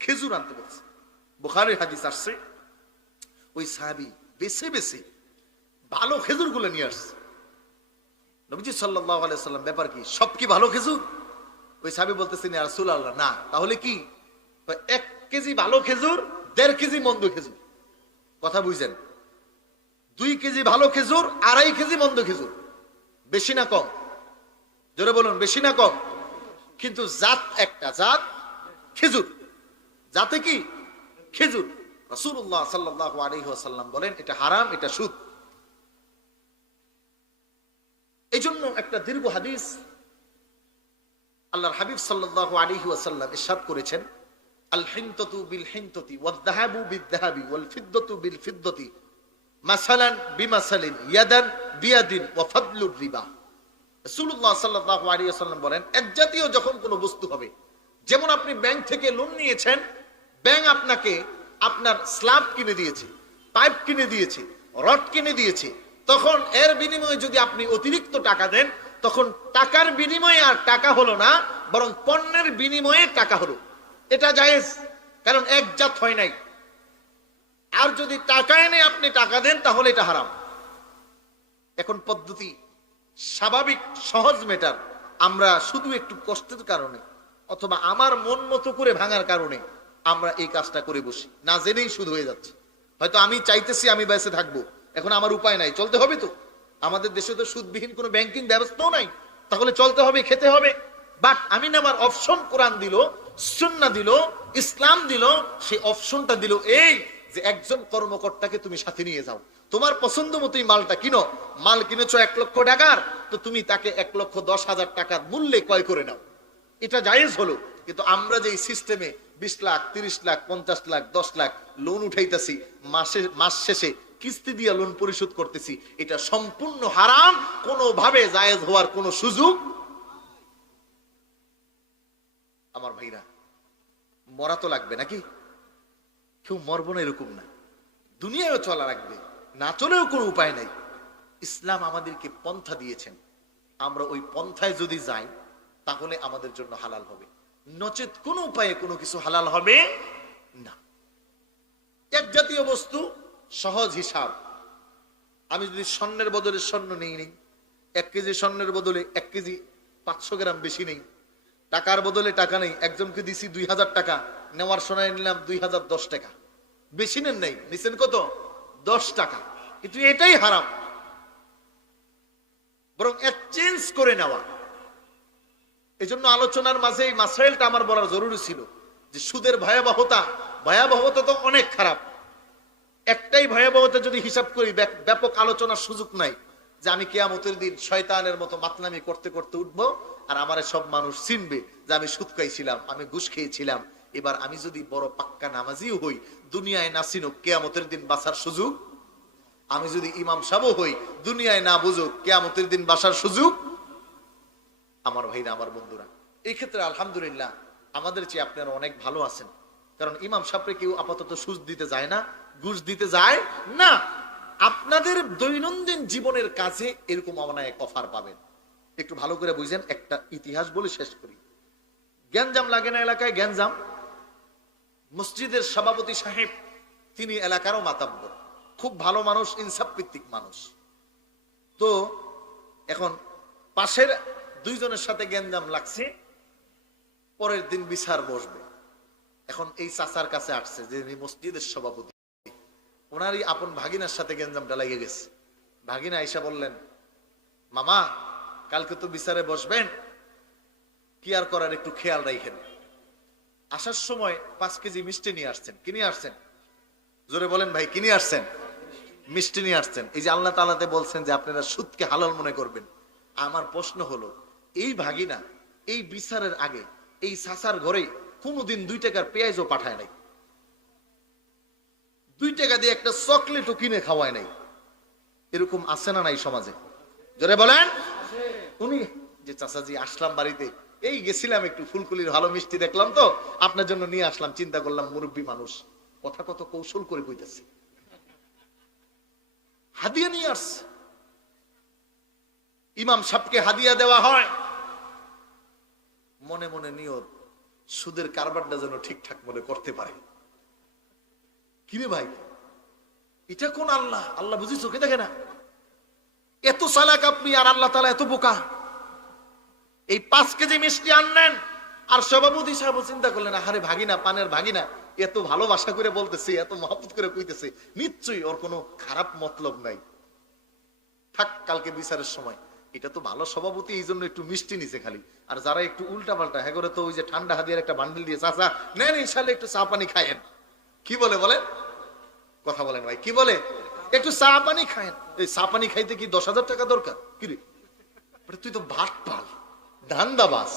খেজুর আনতে বলছে, বুখারীর হাদিস আসছে, ওই সাহাবী বেছে বেছে ভালো খেজুরগুলো নিয়ে আসছে। নবীজি সাল্লাল্লাহু আলাইহি সাল্লাম, ব্যাপার কি, সব কি ভালো খেজুর? ওই সাহাবী বলতেছেন ইয়া রাসূলুল্লাহ, না। তাহলে কি? 1 কেজি ভালো খেজুর, 1.5 কেজি মন্দ খেজুর। কথা বুঝছেন? 2 কেজি ভালো খেজুর, 2.5 কেজি মন্দ খেজুর। বেশি না কম? জোরে বলুন, বেশি না কম? কিন্তু জাত একটা, জাত খেজুর, জাতে কি খেজুর। রাসূলুল্লাহ সাল্লাল্লাহু আলাইহি ওয়াসাল্লাম বলেন এটা হারাম, এটা সুদ। এই জন্য একটা দীর্ঘ হাদিস আল্লাহর হাবিব সাল্লাল্লাহু আলাইহি ওয়াসাল্লাম ইরশাদ করেছেন, আল হিনতাতু বিল হিনতাতি ওয়াদ যাহাবু বিদ যাহাবি ওয়াল ফিদ্দাতু বিল ফিদ্দাতি মাসালান বিমাসালিন ইয়াদান বিয়াদিন ওয়া ফাদলুর রিবা। রাসূলুল্লাহ সাল্লাল্লাহু আলাইহি ওয়াসাল্লাম বলেন এক জাতীয় যখন কোনো বস্তু হবে, যেমন আপনি ব্যাংক থেকে লোন নিয়েছেন, ব্যাংক আপনাকে আপনার স্ল্যাব কিনে দিয়েছে, পাইপ কিনে দিয়েছে, রড কিনে দিয়েছে, তখন এর বিনিময়ে যদি আপনি অতিরিক্ত টাকা দেন, তখন টাকার বিনিময়ে আর টাকা হলো না, বরং পণ্যের বিনিময়ে টাকা হলো। এটা জায়েজ, কারণ এক জাত হয় নাই। আর যদি টাকা এনে আপনি টাকা দেন তাহলে এটা হারাম। এখন পদ্ধতি স্বাভাবিক সহজ মেটার, আমরা শুধু একটু কষ্টের কারণে অথবা আমার মন মতো করে ভাঙার কারণে আমরা এই কাজটা করে বসি, না জেনেই সুদ হয়ে যাচ্ছে। হয়তো আমি চাইতেছি আমি বেঁচে থাকবো, এখন আমার উপায় নাই, চলতে হবে তো। আমাদের দেশে তো সুদবিহীন কোনো ব্যাংকিং ব্যবস্থাও নাই, তাহলে চলতে হবে, খেতে হবে। বাট আমি নেবার অপশন কোরআন দিল, সুন্নাহ দিল, ইসলাম দিল। সেই অপশনটা দিল এই যে একজন কর্মকর্তাকে তুমি সাথে নিয়ে যাও, তোমার পছন্দ মতোই মালটা কিনো। মাল কিনেছো 1 লক্ষ টাকার, তো তুমি তাকে 1,10,000 টাকার মূল্যে ক্রয় করে নাও, এটা জায়েজ হলো। কিন্তু আমরা যে সিস্টেমে 20 লাখ 30 লাখ 50 লাখ 10 লাখ লোন উঠাইতেছি, মাস শেষে কিস্তি দিয়ে লোন পরিশোধ করতেছি, এটা সম্পূর্ণ হারাম, কোনোভাবে জায়েজ হওয়ার কোনো সুযোগ। আমার ভাইরা, মরা তো লাগবে নাকি? কেউ মরবো না এরকম না, দুনিয়ায়ও চলা লাগবে, না চলেও কোনো উপায় নাই। ইসলাম আমাদেরকে পন্থা দিয়েছেন, আমরা ওই পন্থায় যদি যাই তাহলে আমাদের জন্য হালাল হবে, নচেত কোনো উপায়ে কোনো কিছু হালাল হবে না। এক জাতীয় বস্তু, সহজ হিসাব, আমি যদি স্বর্ণের বদলে স্বর্ণ নেই, 1 কেজি স্বর্ণের বদলে 1 কেজি 500 গ্রাম বেশি নেই, টাকার বদলে টাকা নেই, একজনকে দিছি 2000 টাকা, নেওয়ার সময় নিলাম 2010 টাকা, বেশি নেন নাই, নিছেন কত? 10 টাকা, কিন্তু এটাই হারাম। বরং এক্সচেঞ্জ করে নেওয়া। এজন্য আলোচনার মাঝে এই মাসাইলটা আমার বলার জরুরি ছিল যে সুদের ভয়াবহতা তো অনেক খারাপ। একটাই ভয়াবহতা যদি হিসাব করি, ব্যাপক আলোচনার সুযোগ নাই, যে আমি কিয়ামতের দিন শয়তানের মতো মাতলামি করতে করতে উঠবো, আর আমারে সব মানুষ চিনবে যে আমি সুদ খাইছিলাম, আমি ঘুষ খেয়েছিলাম। এবার আমি যদি বড় পাক্কা নামাজিও হই, দুনিয়ায় না চিনুক, কিয়ামতের দিন বাঁচার সুযোগ। আমি যদি ইমাম সাহেব হই, দুনিয়ায় না বুঝুক, কিয়ামতের দিন বাঁচার সুযোগ। আমার ভাইরা, আমার বন্ধুরা, এই ক্ষেত্রে আলহামদুলিল্লাহ আমাদের চেয়ে আপনারা অনেক ভালো আছেন, কারণ ইমাম সাহেবকে কেউ আপাতত সুদ দিতে যায় না, ঘুষ দিতে যায় না। আপনাদের দৈনন্দিন জীবনের কাজে এরকম অনায়াস অফার পাবেন। একটু ভালো করে বুঝেন, একটা ইতিহাস বলে শেষ করি। গ্যাঞ্জাম লাগে না এলাকায়? গ্যাঞ্জাম। মসজিদের সভাপতি সাহেব, তিনি এলাকারও মাতাব্বর, খুব ভালো মানুষ, ইনসাফ ভিত্তিক মানুষ। তো এখন পাশের 2 জনের সাথে গ্যাঞ্জাম লাগছে, পরের দিন বিচার বসবে। এখন এই চাচার কাছে আসছে যে মসজিদের সভাপতি, ওনারই আপন ভাগিনার সাথে গ্যাঞ্জামটা লেগে গেছে। ভাগিনা আইসা বললেন, মামা কালকে তো বিচারে বসবেন, কি আর করার, একটু খেয়াল রাখেন। আসার সময় 5 কেজি মিষ্টি নিয়ে আসছেন। কি নিয়ে আসছেন? জোরে বলেন ভাই, কি নিয়ে আসছেন? মিষ্টি নিয়ে আসছেন। এই যে আল্লাহ তাআলাতে বলছেন যে আপনারা সুদকে হালাল মনে করবেন। আমার প্রশ্ন হলো, এই ভাগিনা এই বিচারের আগে এই চাচার ঘরে কোনোদিন 2 টাকার পেঁয়াজও পাঠায় নাই, 2 টাকা দিয়ে একটা চকলেটও কিনে খাওয়ায় নাই। এরকম আছে না নাই সমাজে? জোরে বলেন। উনি যে, চাচাজি আসলাম বাড়িতে, এই গেছিলাম একটু ফুলকুলির ভালো মিষ্টি দেখলাম তো আপনার জন্য নিয়ে আসলাম, চিন্তা করলাম মুরব্বী মানুষ, কথা কত কৌশল করে কইতেছে, হাদিয়া নিয়ে আসছে। ইমাম সাহেবকে হাদিয়া দেওয়া হয়, মনে মনে নিয়ত সুদের কারবারটা যেন ঠিকঠাক মনে করতে পারে। কিরে ভাই, এটা কোন আল্লাহ? আল্লাহ বুঝি চোখে দেখে না? এত চালাক আপনি, আর আল্লাহ তাআলা এত বোকা। এই 5 কেজি মিষ্টি আনলেন, আর সভাপতি সাহেব চিন্তা করলেন, আরে ভাগিনা, পানের ভাগিনা, এত ভালোবাসা করে বলতেছে, এত মহব্বত করে কইতেছে, নিশ্চয়ই ওর কোনো খারাপ মতলব নাই। থাক, কালকে বিচারের সময়, এটা তো ভালো সভাপতি, এই জন্য একটু মিষ্টি নিছে খালি। আর যারা একটু উল্টা পাল্টা, হ্যাঁ করে তো ওই যে ঠান্ডা হাদিয়ার একটা বান্ডিল দিয়ে, চাচা নেন ইনশাআল্লাহ একটু চা পানি খায়েন। কি বলে বলেন? কথা বলেন ভাই, কি বলে? একটু চা পানি খায়েন। এই চা পানি খাইতে কি 10,000 টাকা দরকার? কি রে, তুই তো ভাত পাল, ধান্দাবাজ।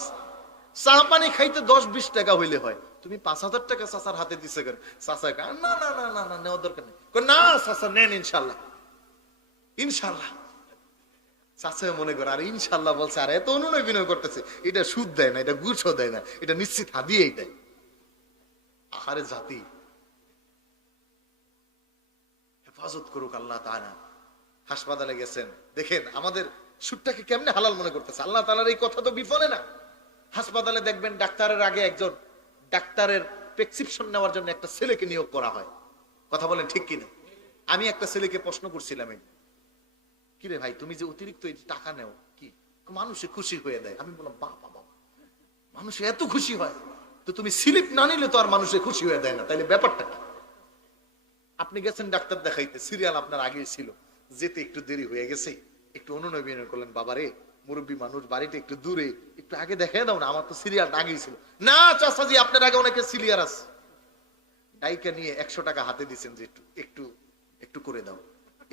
চা পানি খাইতে 10-20 টাকা হইলে হয়, তুমি 5,000 টাকা চাচার হাতে দিছে কেন? চাচা না না না না না, নেওয়ার দরকার নেই। না চাচা নেন ইনশাল্লাহ, ইনশাল্লাহ। চাচা মনে করে, আর ইনশাল্লাহ বলছে, আর এত অনুনয় বিনয় করতেছে, এটা সুদ দেয় না, এটা ঘুষও দেয় না, এটা নিশ্চিত হাদিয়েই দেয়। আহারে জাতি, হেফাজত করুক আল্লাহ তাআলা। হাসপাতালে গেছেন, দেখেন আমাদের সুদটাকে কেমনে হালাল মনে করতেছে। আল্লাহ তাআলার এই কথা তো বিফলে না। হাসপাতালে দেখবেন ডাক্তারের আগে একজন ডাক্তারের প্রেসক্রিপশন নেওয়ার জন্য একটা ছেলেকে নিয়োগ করা হয়। কথা বলেন ঠিক কিনা? আমি একটা ছেলেকে প্রশ্ন করছিলাম, কিরে ভাই তুমি যে অতিরিক্ত এই টাকা নেও কি মানুষে খুশি হয়ে দেয়? আমি বললাম বাবা বাবা, মানুষে এত খুশি হয় তো তুমি স্লিপ না নিলে তো আর মানুষে খুশি হয়ে দেয় না, তাইলে ব্যাপারটা কি? আপনি গেছেন ডাক্তার দেখাইতে, সিরিয়াল আপনার আগে ছিল, যেতে একটু দেরি হয়ে গেছে, একটু অনুনয় করলেন, বাবারে মুরব্বী মানুষ, বাড়িটা একটু দূরে, একটু আগে দেখাই দাও না, আমার তো সিরিয়ালটা আগেই ছিল। না চাচাজি, আপনার আগে অনেকে সিরিয়াল আছে। ডাইকা নিয়ে 100 টাকা হাতে দিচ্ছেন যে একটু একটু একটু করে দাও।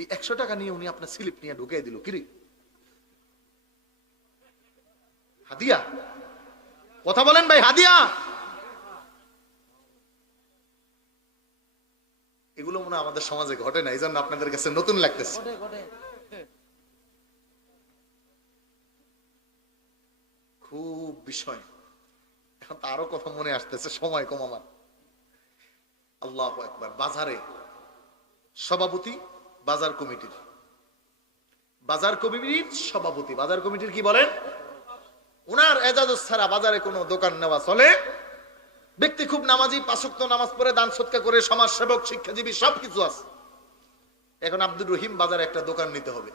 এই 100 টাকা নিয়ে উনি আপনার স্লিপ নিয়ে ঢুকিয়ে দিল, কিরে হাদিয়া? কথা বলেন ভাই, হাদিয়া? এগুলো মনে হয় আমাদের সমাজে ঘটে না, এই জন্য আপনাদের কাছে নতুন লাগতেছে। খুব বিষয়, এখন তো আরো কথা মনে আসতেছে, সময় কম আমার। আল্লাহু আকবার। বাজারে সভাপতি বাজার কমিটির, বাজার কমিটির সভাপতি, বাজার কমিটির কি বলেন, ওনার এজাজত ছাড়া বাজারে কোনো দোকান নেওয়া চলে? ব্যক্তি খুব নামাজি, 5 ওয়াক্ত নামাজ পড়ে, দান সদকা করে, সমাজ সেবক, শিক্ষাজীবী, সবকিছু আছে। এখন আব্দুর রহিম বাজারে একটা দোকান নিতে হবে,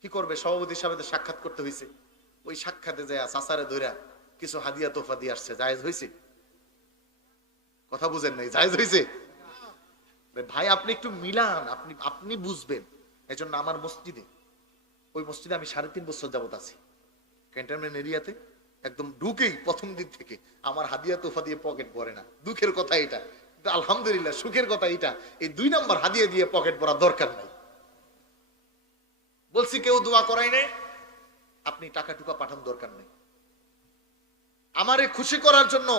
কি করবে? সভাপতি সাহেবের সাক্ষাৎ করতে হয়েছে। ওই সাক্ষাতে যায় চাচারে ধইরা কিছু হাদিয়া তোফা দিয়ে আসছে। জায়েজ হয়েছে? কথা বুঝেন নাই? জায়েজ হয়েছে? ভাই আপনি একটু মিলান, আপনি আপনি বুঝবেন। এই জন্য আমার মসজিদে, ওই মসজিদে আমি 3.5 বছর যাবত আছি, ক্যান্টনমেন্ট এরিয়াতে, একদম ঢুকেই প্রথম দিন থেকে আমার হাদিয়া তোফা দিয়ে পকেট ভরে না। দুঃখের কথা এটা, আলহামদুলিল্লাহ সুখের কথা এটা, এই 2 নম্বর হাদিয়া দিয়ে পকেট ভরা দরকার নাই। বলছি কেউ দোয়া করাই নেই, আপনি টাকা টুকা পাঠান, দরকার নেই। আমারে খুশি করার জন্য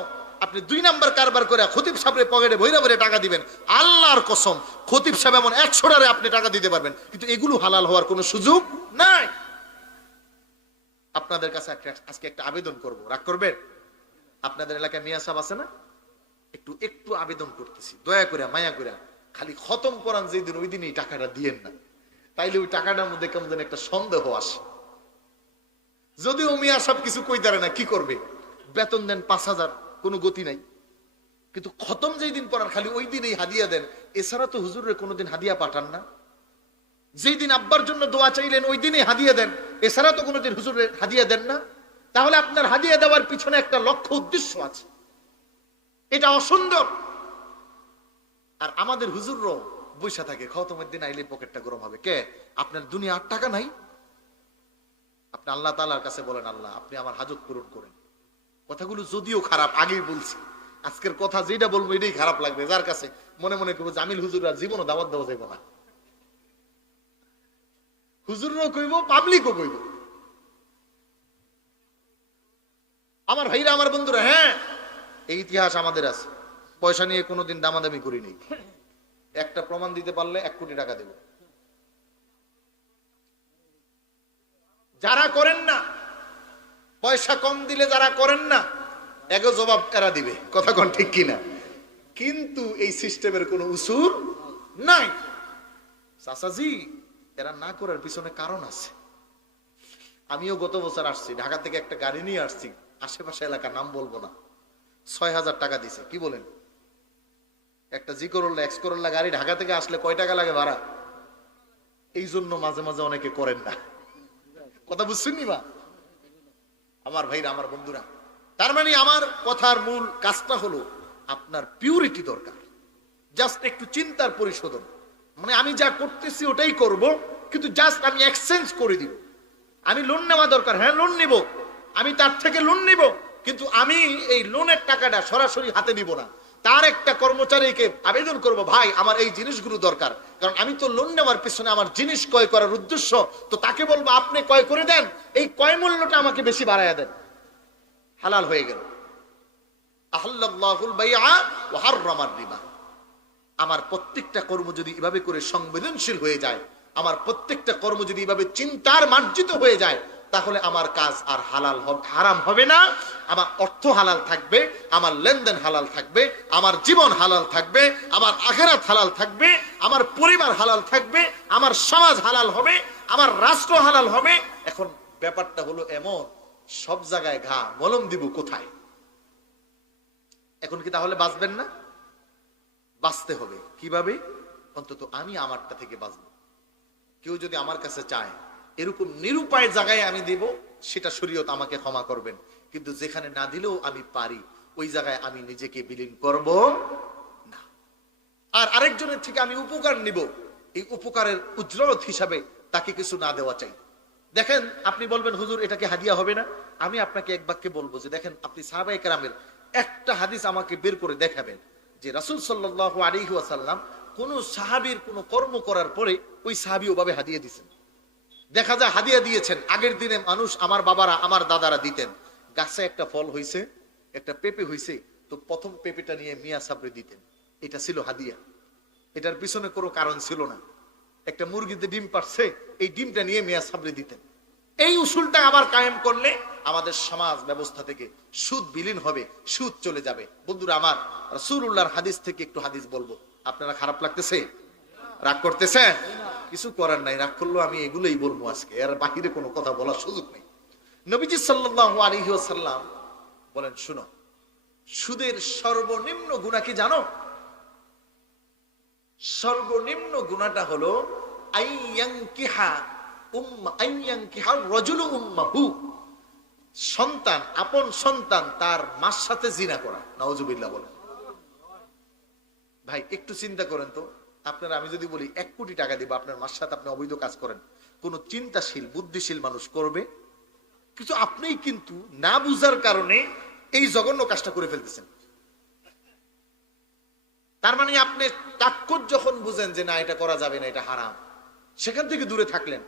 আপনি 2 নাম্বার কারবার করে খতিব সাহেবের পকেটে ভইরা ভরে টাকা দিবেন, আল্লাহর কসম খতিব সাহেব এমন 100 টারে আপনি টাকা দিতে পারবেন, কিন্তু এগুলো হালাল হওয়ার কোনো সুযোগ নাই। আপনাদের কাছে আজকে একটা আবেদন করব, রাগ করবেন? আপনাদের এলাকায় মিয়া সাহেব আছে না? একটু একটু আবেদন করতেছি, দয়া করে মায়া করে, খালি খতম করান যেদিন ওই দিনই টাকাটা দিয়েন না, তাইলে ওই টাকাটার মধ্যে কেমন যেন একটা সন্দেহ আসে। যদিও মিয়া সব কিছু কইতারে না, কি করবে? বেতন দেন 5,000, কোনো গতি নাই, কিন্তু খতম যেই দিন পড়ার খালি ওই দিনই হাদিয়া দেন, এছাড়া তো হুজুরের কোনোদিন হাদিয়া পাঠান না। যেই দিন আব্বার জন্য দোয়া চাইলেন ওই দিনই হাদিয়া দেন, এছাড়া তো কোনোদিন হুজুরের হাদিয়া দেন না। তাহলে আপনার হাদিয়া দেওয়ার পিছনে একটা লক্ষ্য উদ্দেশ্য আছে, এটা অসুন্দর। আর আমাদের হুজুররাও বৈশা থাকে, খতমের দিন আইলে পকেটটা গরম হবে। কে? আপনার দুনিয়া 8 টাকা নাই? আপনি আল্লাহ তাআলার কাছে বলেন, আল্লাহ আপনি আমার হাজত পূরণ করেন। কথাগুলো যদিও খারাপ, আগেই বলছি, আজকের কথা যেটা বলবো এটাই খারাপ লাগবে, যার কাছে মনে মনে করবো জামিল হুজুর আর জীবনও দাওয়াত দেওয়া যাবে না। হুজুরও কইব, পাবলিকও কইব। আমার ভাইরা, আমার বন্ধুরা, হ্যাঁ এই ইতিহাস আমাদের আছে, পয়সা নিয়ে কোনোদিন দামাদামি করিনি। একটা প্রমাণ দিতে পারলে 1 কোটি টাকা দেব। যারা করেন না, পয়সা কম দিলে যারা করেন না, এগো জবাব এরা দিবে। কথা কোন ঠিক কিনা? কিন্তু এই সিস্টেমের কোনো উসুল নাই। চাচাজি, এরা না করার পিছনে কারণ আছে। আমিও গত বছর আসছি, ঢাকা থেকে একটা গাড়ি নিয়ে আসছি, আশেপাশে এলাকার নাম বলবো না, 6,000 টাকা দিছে। কি বলেন? একটা জি করোলা, এক্স করোলা গাড়ি ঢাকা থেকে আসলে কয় টাকা লাগে ভাড়া? এই জন্য মাঝে মাঝে অনেকে করেন না। কথা বুঝছেন নি? বা আমার ভাইরা, আমার বন্ধুরা, তার মানে আমার কথার মূল কাজটা হলো আপনার পিউরিটি দরকার, জাস্ট একটু চিন্তার পরিশোধন। মানে আমি যা করতেছি ওটাই করব, কিন্তু জাস্ট আমি এক্সচেঞ্জ করে দিব। আমি লোন নেওয়া দরকার, হ্যাঁ লোন নিব, আমি তার থেকে লোন নিব, কিন্তু আমি এই লোনের টাকাটা সরাসরি হাতে নিব না। তার একটা কর্মচারীকে আবেদন করব, ভাই আমার এই জিনিসগুলো দরকার, কারণ আমি তো লোন নেওয়ার পিছনে আমার জিনিস ক্রয় করার উদ্দেশ্য, তো তাকে বলবো আপনি ক্রয় করে দেন, এই ক্রয় মূল্যটা আমাকে বেশি বাড়ায়া দেন। হালাল হয়ে গেল। আহাল্লাল্লাহুল বাইআ ওয়া হাররামার রিবা। আমার প্রত্যেকটা কর্ম যদি এভাবে করে সংবেদনশীল হয়ে যায়, আমার প্রত্যেকটা কর্ম যদি এভাবে চিন্তার মার্জিত হয়ে যায়, তাহলে আমার কাজ আর হালাল হারাম হবে না। আমার অর্থ হালাল থাকবে, আমার লেনদেন হালাল থাকবে, আমার জীবন হালাল থাকবে, আমার আখিরাত হালাল থাকবে, আমার পরিবার হালাল থাকবে, আমার সমাজ হালাল হবে, আমার রাষ্ট্র হালাল হবে। এখন ব্যাপারটা হলো এমন, সব জায়গায় ঘা, মলম দিব কোথায়? এখন কি তাহলে বাঁচবেন না? বাঁচতে হবে। কিভাবে? অন্তত আমি আমারটা থেকে বাঁচবো। কেউ যদি আমার কাছে চায় এরকম নিরুপায় জায়গায় আমি দিব, সেটা শরীয়ত আমাকে ক্ষমা করবেন, কিন্তু যেখানে না দিলেও আমি পারি ওই জায়গায় আমি নিজেকে বিলীন করব না। আর আরেকজনের থেকে আমি উপকার নিব, এই উপকারের উজ্জ্বলত হিসাবে তাকে কিছু না দেওয়া চাই। দেখেন, আপনি বলবেন হুজুর এটা কি হাদিয়া হবে না? আমি আপনাকে এক বাক্যে বলবো যে দেখেন, আপনি সাহাবায়ে কেরামের একটা হাদিস আমাকে বের করে দেখাবেন যে রাসূল সাল্লাল্লাহু আলাইহি ওয়াসাল্লাম কোন সাহাবীর কোন কর্ম করার পরে ওই সাহাবী ওভাবে হাদিয়া দিয়েছেন। দেখা যায় হাদিয়া দিয়েছেন, আগের দিনে মানুষ, আমার বাবারা আমার দাদারা দিতেন, গাছে একটা ফল হইছে, একটা পেঁপে হইছে, তো প্রথম পেঁপেটা নিয়ে মিয়া সাবরে দিতেন, এটা ছিল হাদিয়া। এটার পিছনে কোনো কারণ ছিল না। একটা মুরগিতে ডিম পারছে, এই ডিমটা নিয়ে মিয়া সাবরে দিতেন। এই উসুলটা আবার কায়েম করলে আমাদের সমাজ ব্যবস্থা থেকে সুদ বিলীন হবে, সুদ চলে যাবে। বন্ধুরা আমার, রাসূলুল্লাহর হাদিস থেকে একটু হাদিস বলবো। আপনারা খারাপ লাগতেছে? রাগ করতেছেন? কিছু করার নাই, রাগ করলেও আমি এগুলোই বলবো আজকে, এর বাহিরে কোনো কথা বলার সুযোগ নেই। নবীজি সাল্লাল্লাহু আলাইহি ওয়াসাল্লাম বলেন, শুনো, সুদের সর্বনিম্ন গুনাহ কি জানো? সর্বনিম্ন গুনাহটা হলো রাজুলু উম্মাহু, সন্তান, আপন সন্তান তার মার সাথে জিনা করা। নাউজুবিল্লাহ বলেন। ভাই একটু চিন্তা করেন তো, আপনারা, আমি যদি বলি 1 কোটি টাকা দিব আপনার মার সাথে আপনি অবৈধ কাজ করেন, কোন চিন্তাশীল বুদ্ধিশীল মানুষ করবে? কিছু আপনিই কিন্তু না বুঝার কারণে এই জঘন্য কাজটা করে ফেলতেছেন। তার মানে আপনি তাৎক্ষণ যখন বুঝেন যে না এটা করা যাবে না, এটা হারাম, সেখান থেকে দূরে থাকলেন,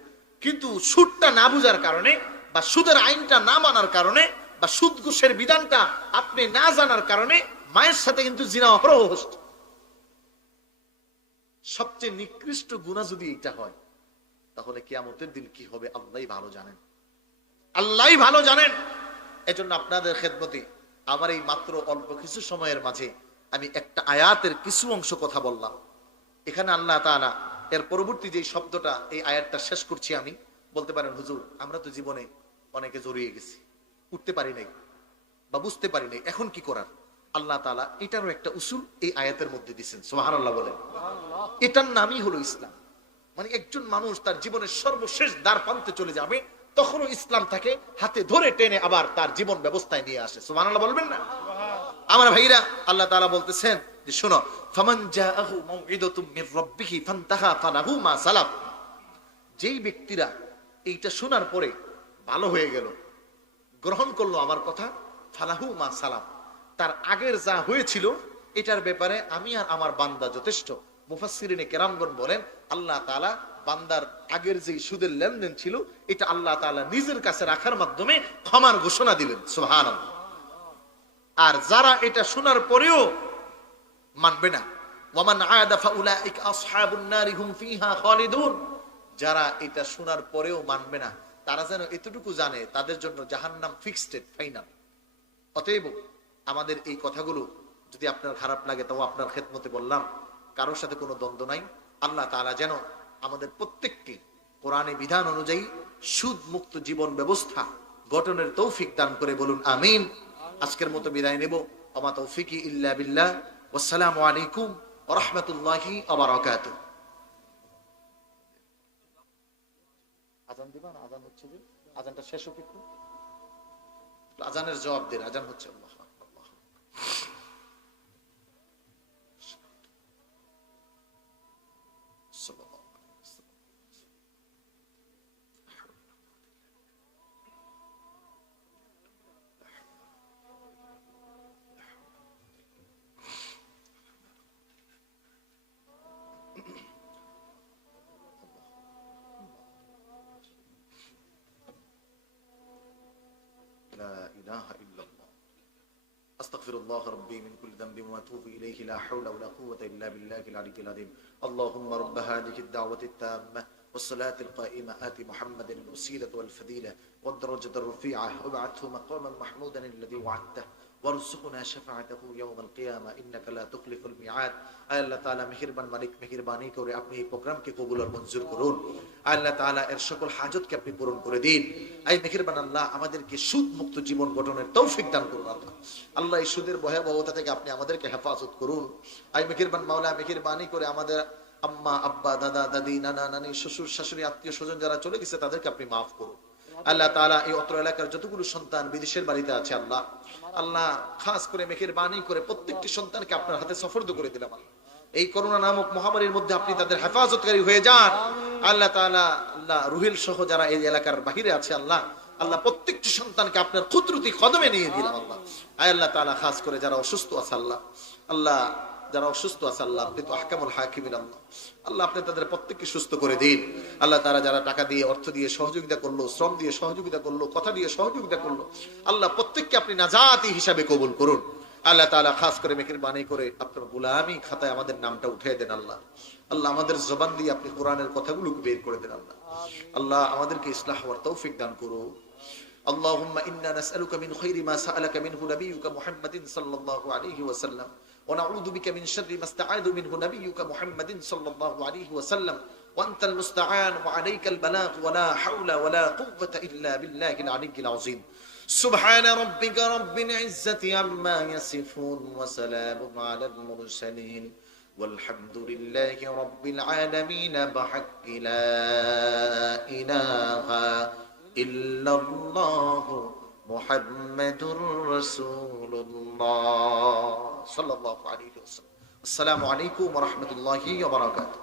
কিন্তু সুদটা না বুঝার কারণে বা সুদের আইনটা না মানার কারণে বা সুদ ঘুষের বিধানটা আপনি না জানার কারণে মায়ের সাথে কিন্তু জিনা অহরহ হচ্ছে। সবচেয়ে নিকৃষ্ট গুনাহ যদি এটা হয়, তাহলে কিয়ামতের দিন কি হবে আল্লাহই ভালো জানেন, আল্লাহই ভালো জানেন। এজন্য আপনাদের খেদমতে আমার এই মাত্র অল্প কিছু সময়ের মাঝে আমি একটা আয়াতের কিছু অংশ কথা বললাম। এখানে আল্লাহ তাআলা এর পরবর্তী যে শব্দটা, এই আয়াতটা শেষ করছি আমি। বলতে পারেন হুজুর আমরা তো জীবনে অনেকে জড়িয়ে গেছি, উঠতে পারি নাই বা বুঝতে পারি নাই, এখন কি করার? আল্লাহ তাআলা এটারও একটা উসুল এই আয়াতের মধ্যে দিয়েছেন। সুবহানাল্লাহ বলেন। এটার নামই হলো ইসলাম। মানে একজন মানুষ তার জীবনের সর্বশেষ দ্বার প্রান্তে চলে যাবে, তখনও ইসলাম তাকে হাতে ধরে টেনে আবার তার জীবন ব্যবস্থায় নিয়ে আসে। সুবহানাল্লাহ বলবেন না? আমার ভাইরা, আল্লাহ তাআলা বলতেছেন যে শোনো, ফামান জাআহু মাউইদাতুম মির রাব্বিহি ফান্তাহা ফালাহু মা সালাফ, যেই ব্যক্তিরা এইটা শোনার পরে ভালো হয়ে গেল, গ্রহণ করলো আমার কথা, ফালাহু মা সালাফ, তার আগের যা হয়েছিল এটার ব্যাপারে আমি আর আমার বান্দা যথেষ্ট। মুফাসসিরিনে কেরামগণ বলেন আল্লাহ তাআলা বান্দার আগের যে সুদের লেনদেন ছিল এটা আল্লাহ তাআলা নিজের কাছে রাখার মাধ্যমে ক্ষমার ঘোষণা দিলেন। সুবহানাল্লাহ। আর যারা এটা শোনার পরেও মানবে না, ওয়ামান আয়াদা ফাউলাইকা আসহাবুন নারি হুম ফিহা খালিদুন, যারা এটা শোনার পরেও মানবে না, তারা যেন এতটুকু জানে তাদের জন্য জাহান্নাম ফিক্সড, ফাইনাল। অতএব আমাদের এই কথাগুলো যদি আপনার খারাপ লাগে, তাও আপনার খেদমতে বললাম, কারোর সাথে কোনো দ্বন্দ্ব নাই। আল্লাহ তাআলা যেন আমাদের প্রত্যেককে কোরআনে বিধান অনুযায়ী সুদ মুক্ত জীবন ব্যবস্থা গঠনের তৌফিক দান করে, বলুন আমিন। আজকের মতো বিদায় নেব। ওমা তৌফিকি ইল্লা বিল্লাহ। আসসালামু আলাইকুম ওয়া রাহমাতুল্লাহি ওয়া বারাকাতুহু। আজান দিবা না? আজান হচ্ছে যে, আজানটা শেষ হোক একটু, আজানের জবাব দিন। আজান হচ্ছে। আল্লাহ আল্লাহ। لا إله إلا الله. أستغفر الله ربي من كل ذنب وأتوب إليه. لا حول ولا قوة إلا بالله العلي العظيم. اللهم رب هذه الدعوة التامة والصلاة القائمة آت محمد الوسيلة والفضيلة والدرجة الرفيعة وابعثه مقاما محمودا الذي وعدته ওয়ারযুকনা শাফাআতাহু ইয়াওমাল কিয়ামা ইন্নাকা লা তুখলিফুল মিআদ। আল্লাহ তাআলা মেহেরবান মালিক, মেহেরবানি করে আপনি এই প্রোগ্রামকে কবুল আর মঞ্জুর করুন। আল্লাহ তাআলা এর সকল হাজতকে আপনি পূরণ করে দিন। আই মেহেরবান আল্লাহ, আমাদেরকে সুদ মুক্ত জীবন গঠনের তৌফিক দান করুন আল্লাহ। আল্লাহ এই সুদের ভয়াবহতা থেকে আপনি আমাদেরকে হেফাজত করুন। আই মেহেরবান মাওলা, মেহেরবানি করে আমাদের আম্মা আব্বা, দাদা দাদি, নানা নানি, শ্বশুর শাশুড়ি, আত্মীয় স্বজন যারা চলে গেছে তাদেরকে আপনি মাফ করুন। আল্লাহ তাআলা এই অত্র এলাকার যতগুলো সন্তান বিদেশের বাড়িতে আছে আল্লাহ, আল্লাহ খাস করে মেহেরবানি করে প্রত্যেকটি সন্তানকে আপনার হাতে সফরদ করে দিলাম আল্লাহ। এই করোনা নামক মহামারীর মধ্যে আপনি তাদের হেফাজতকারী হয়ে যান আল্লাহ তাআলা। আল্লাহ রুহিল সহ যারা এই এলাকার বাহিরে আছে আল্লাহ, আল্লাহ প্রত্যেকটি সন্তানকে আপনার কুদরতি কদমে নিয়ে দিলাম আল্লাহ। আল্লাহ তাআলা খাস করে যারা অসুস্থ আছে আল্লাহ, আল্লাহ যারা অসুস্থ আছে আল্লাহ, আপনি তো আহকামুল হাকিমিন আল্লাহ, আল্লাহ আপনি তাদের প্রত্যেককে সুস্থ করে দিন আল্লাহ। তারা যারা টাকা দিয়ে, অর্থ দিয়ে সহযোগিতা করলো, শ্রম দিয়ে সহযোগিতা করলো, কথা দিয়ে সহযোগিতা করলো আল্লাহ, প্রত্যেককে আপনি নাজাতি হিসাবে কবুল করুন আল্লাহ তাআলা। খাস করে মেহেরবানি করে আপনার গোলামি খাতায় আমাদের নামটা উঠিয়ে দেন আল্লাহ। আল্লাহ আমাদের জবান দিয়ে আপনি কোরআনের কথাগুলো বের করে দেন আল্লাহ। আল্লাহ আমাদেরকে ইসলাহ হওয়ার তৌফিক দান করুন। اللهم إنا نسألك من خير ما سألك منه نبيك محمد صلى الله عليه وسلم، ونعوذ بك من شر ما استعاذ منه نبيك محمد صلى الله عليه وسلم، وأنت المستعان وعليك البلاغ، ولا حول ولا قوة إلا بالله العلي العظيم. سبحان ربك رب العزة عما يصفون، وسلام على المرسلين، والحمد لله رب العالمين، بحق لا إله إلا الله محمد رسول الله صلى الله عليه وسلم. السلام عليكم ورحمة الله وبركاته.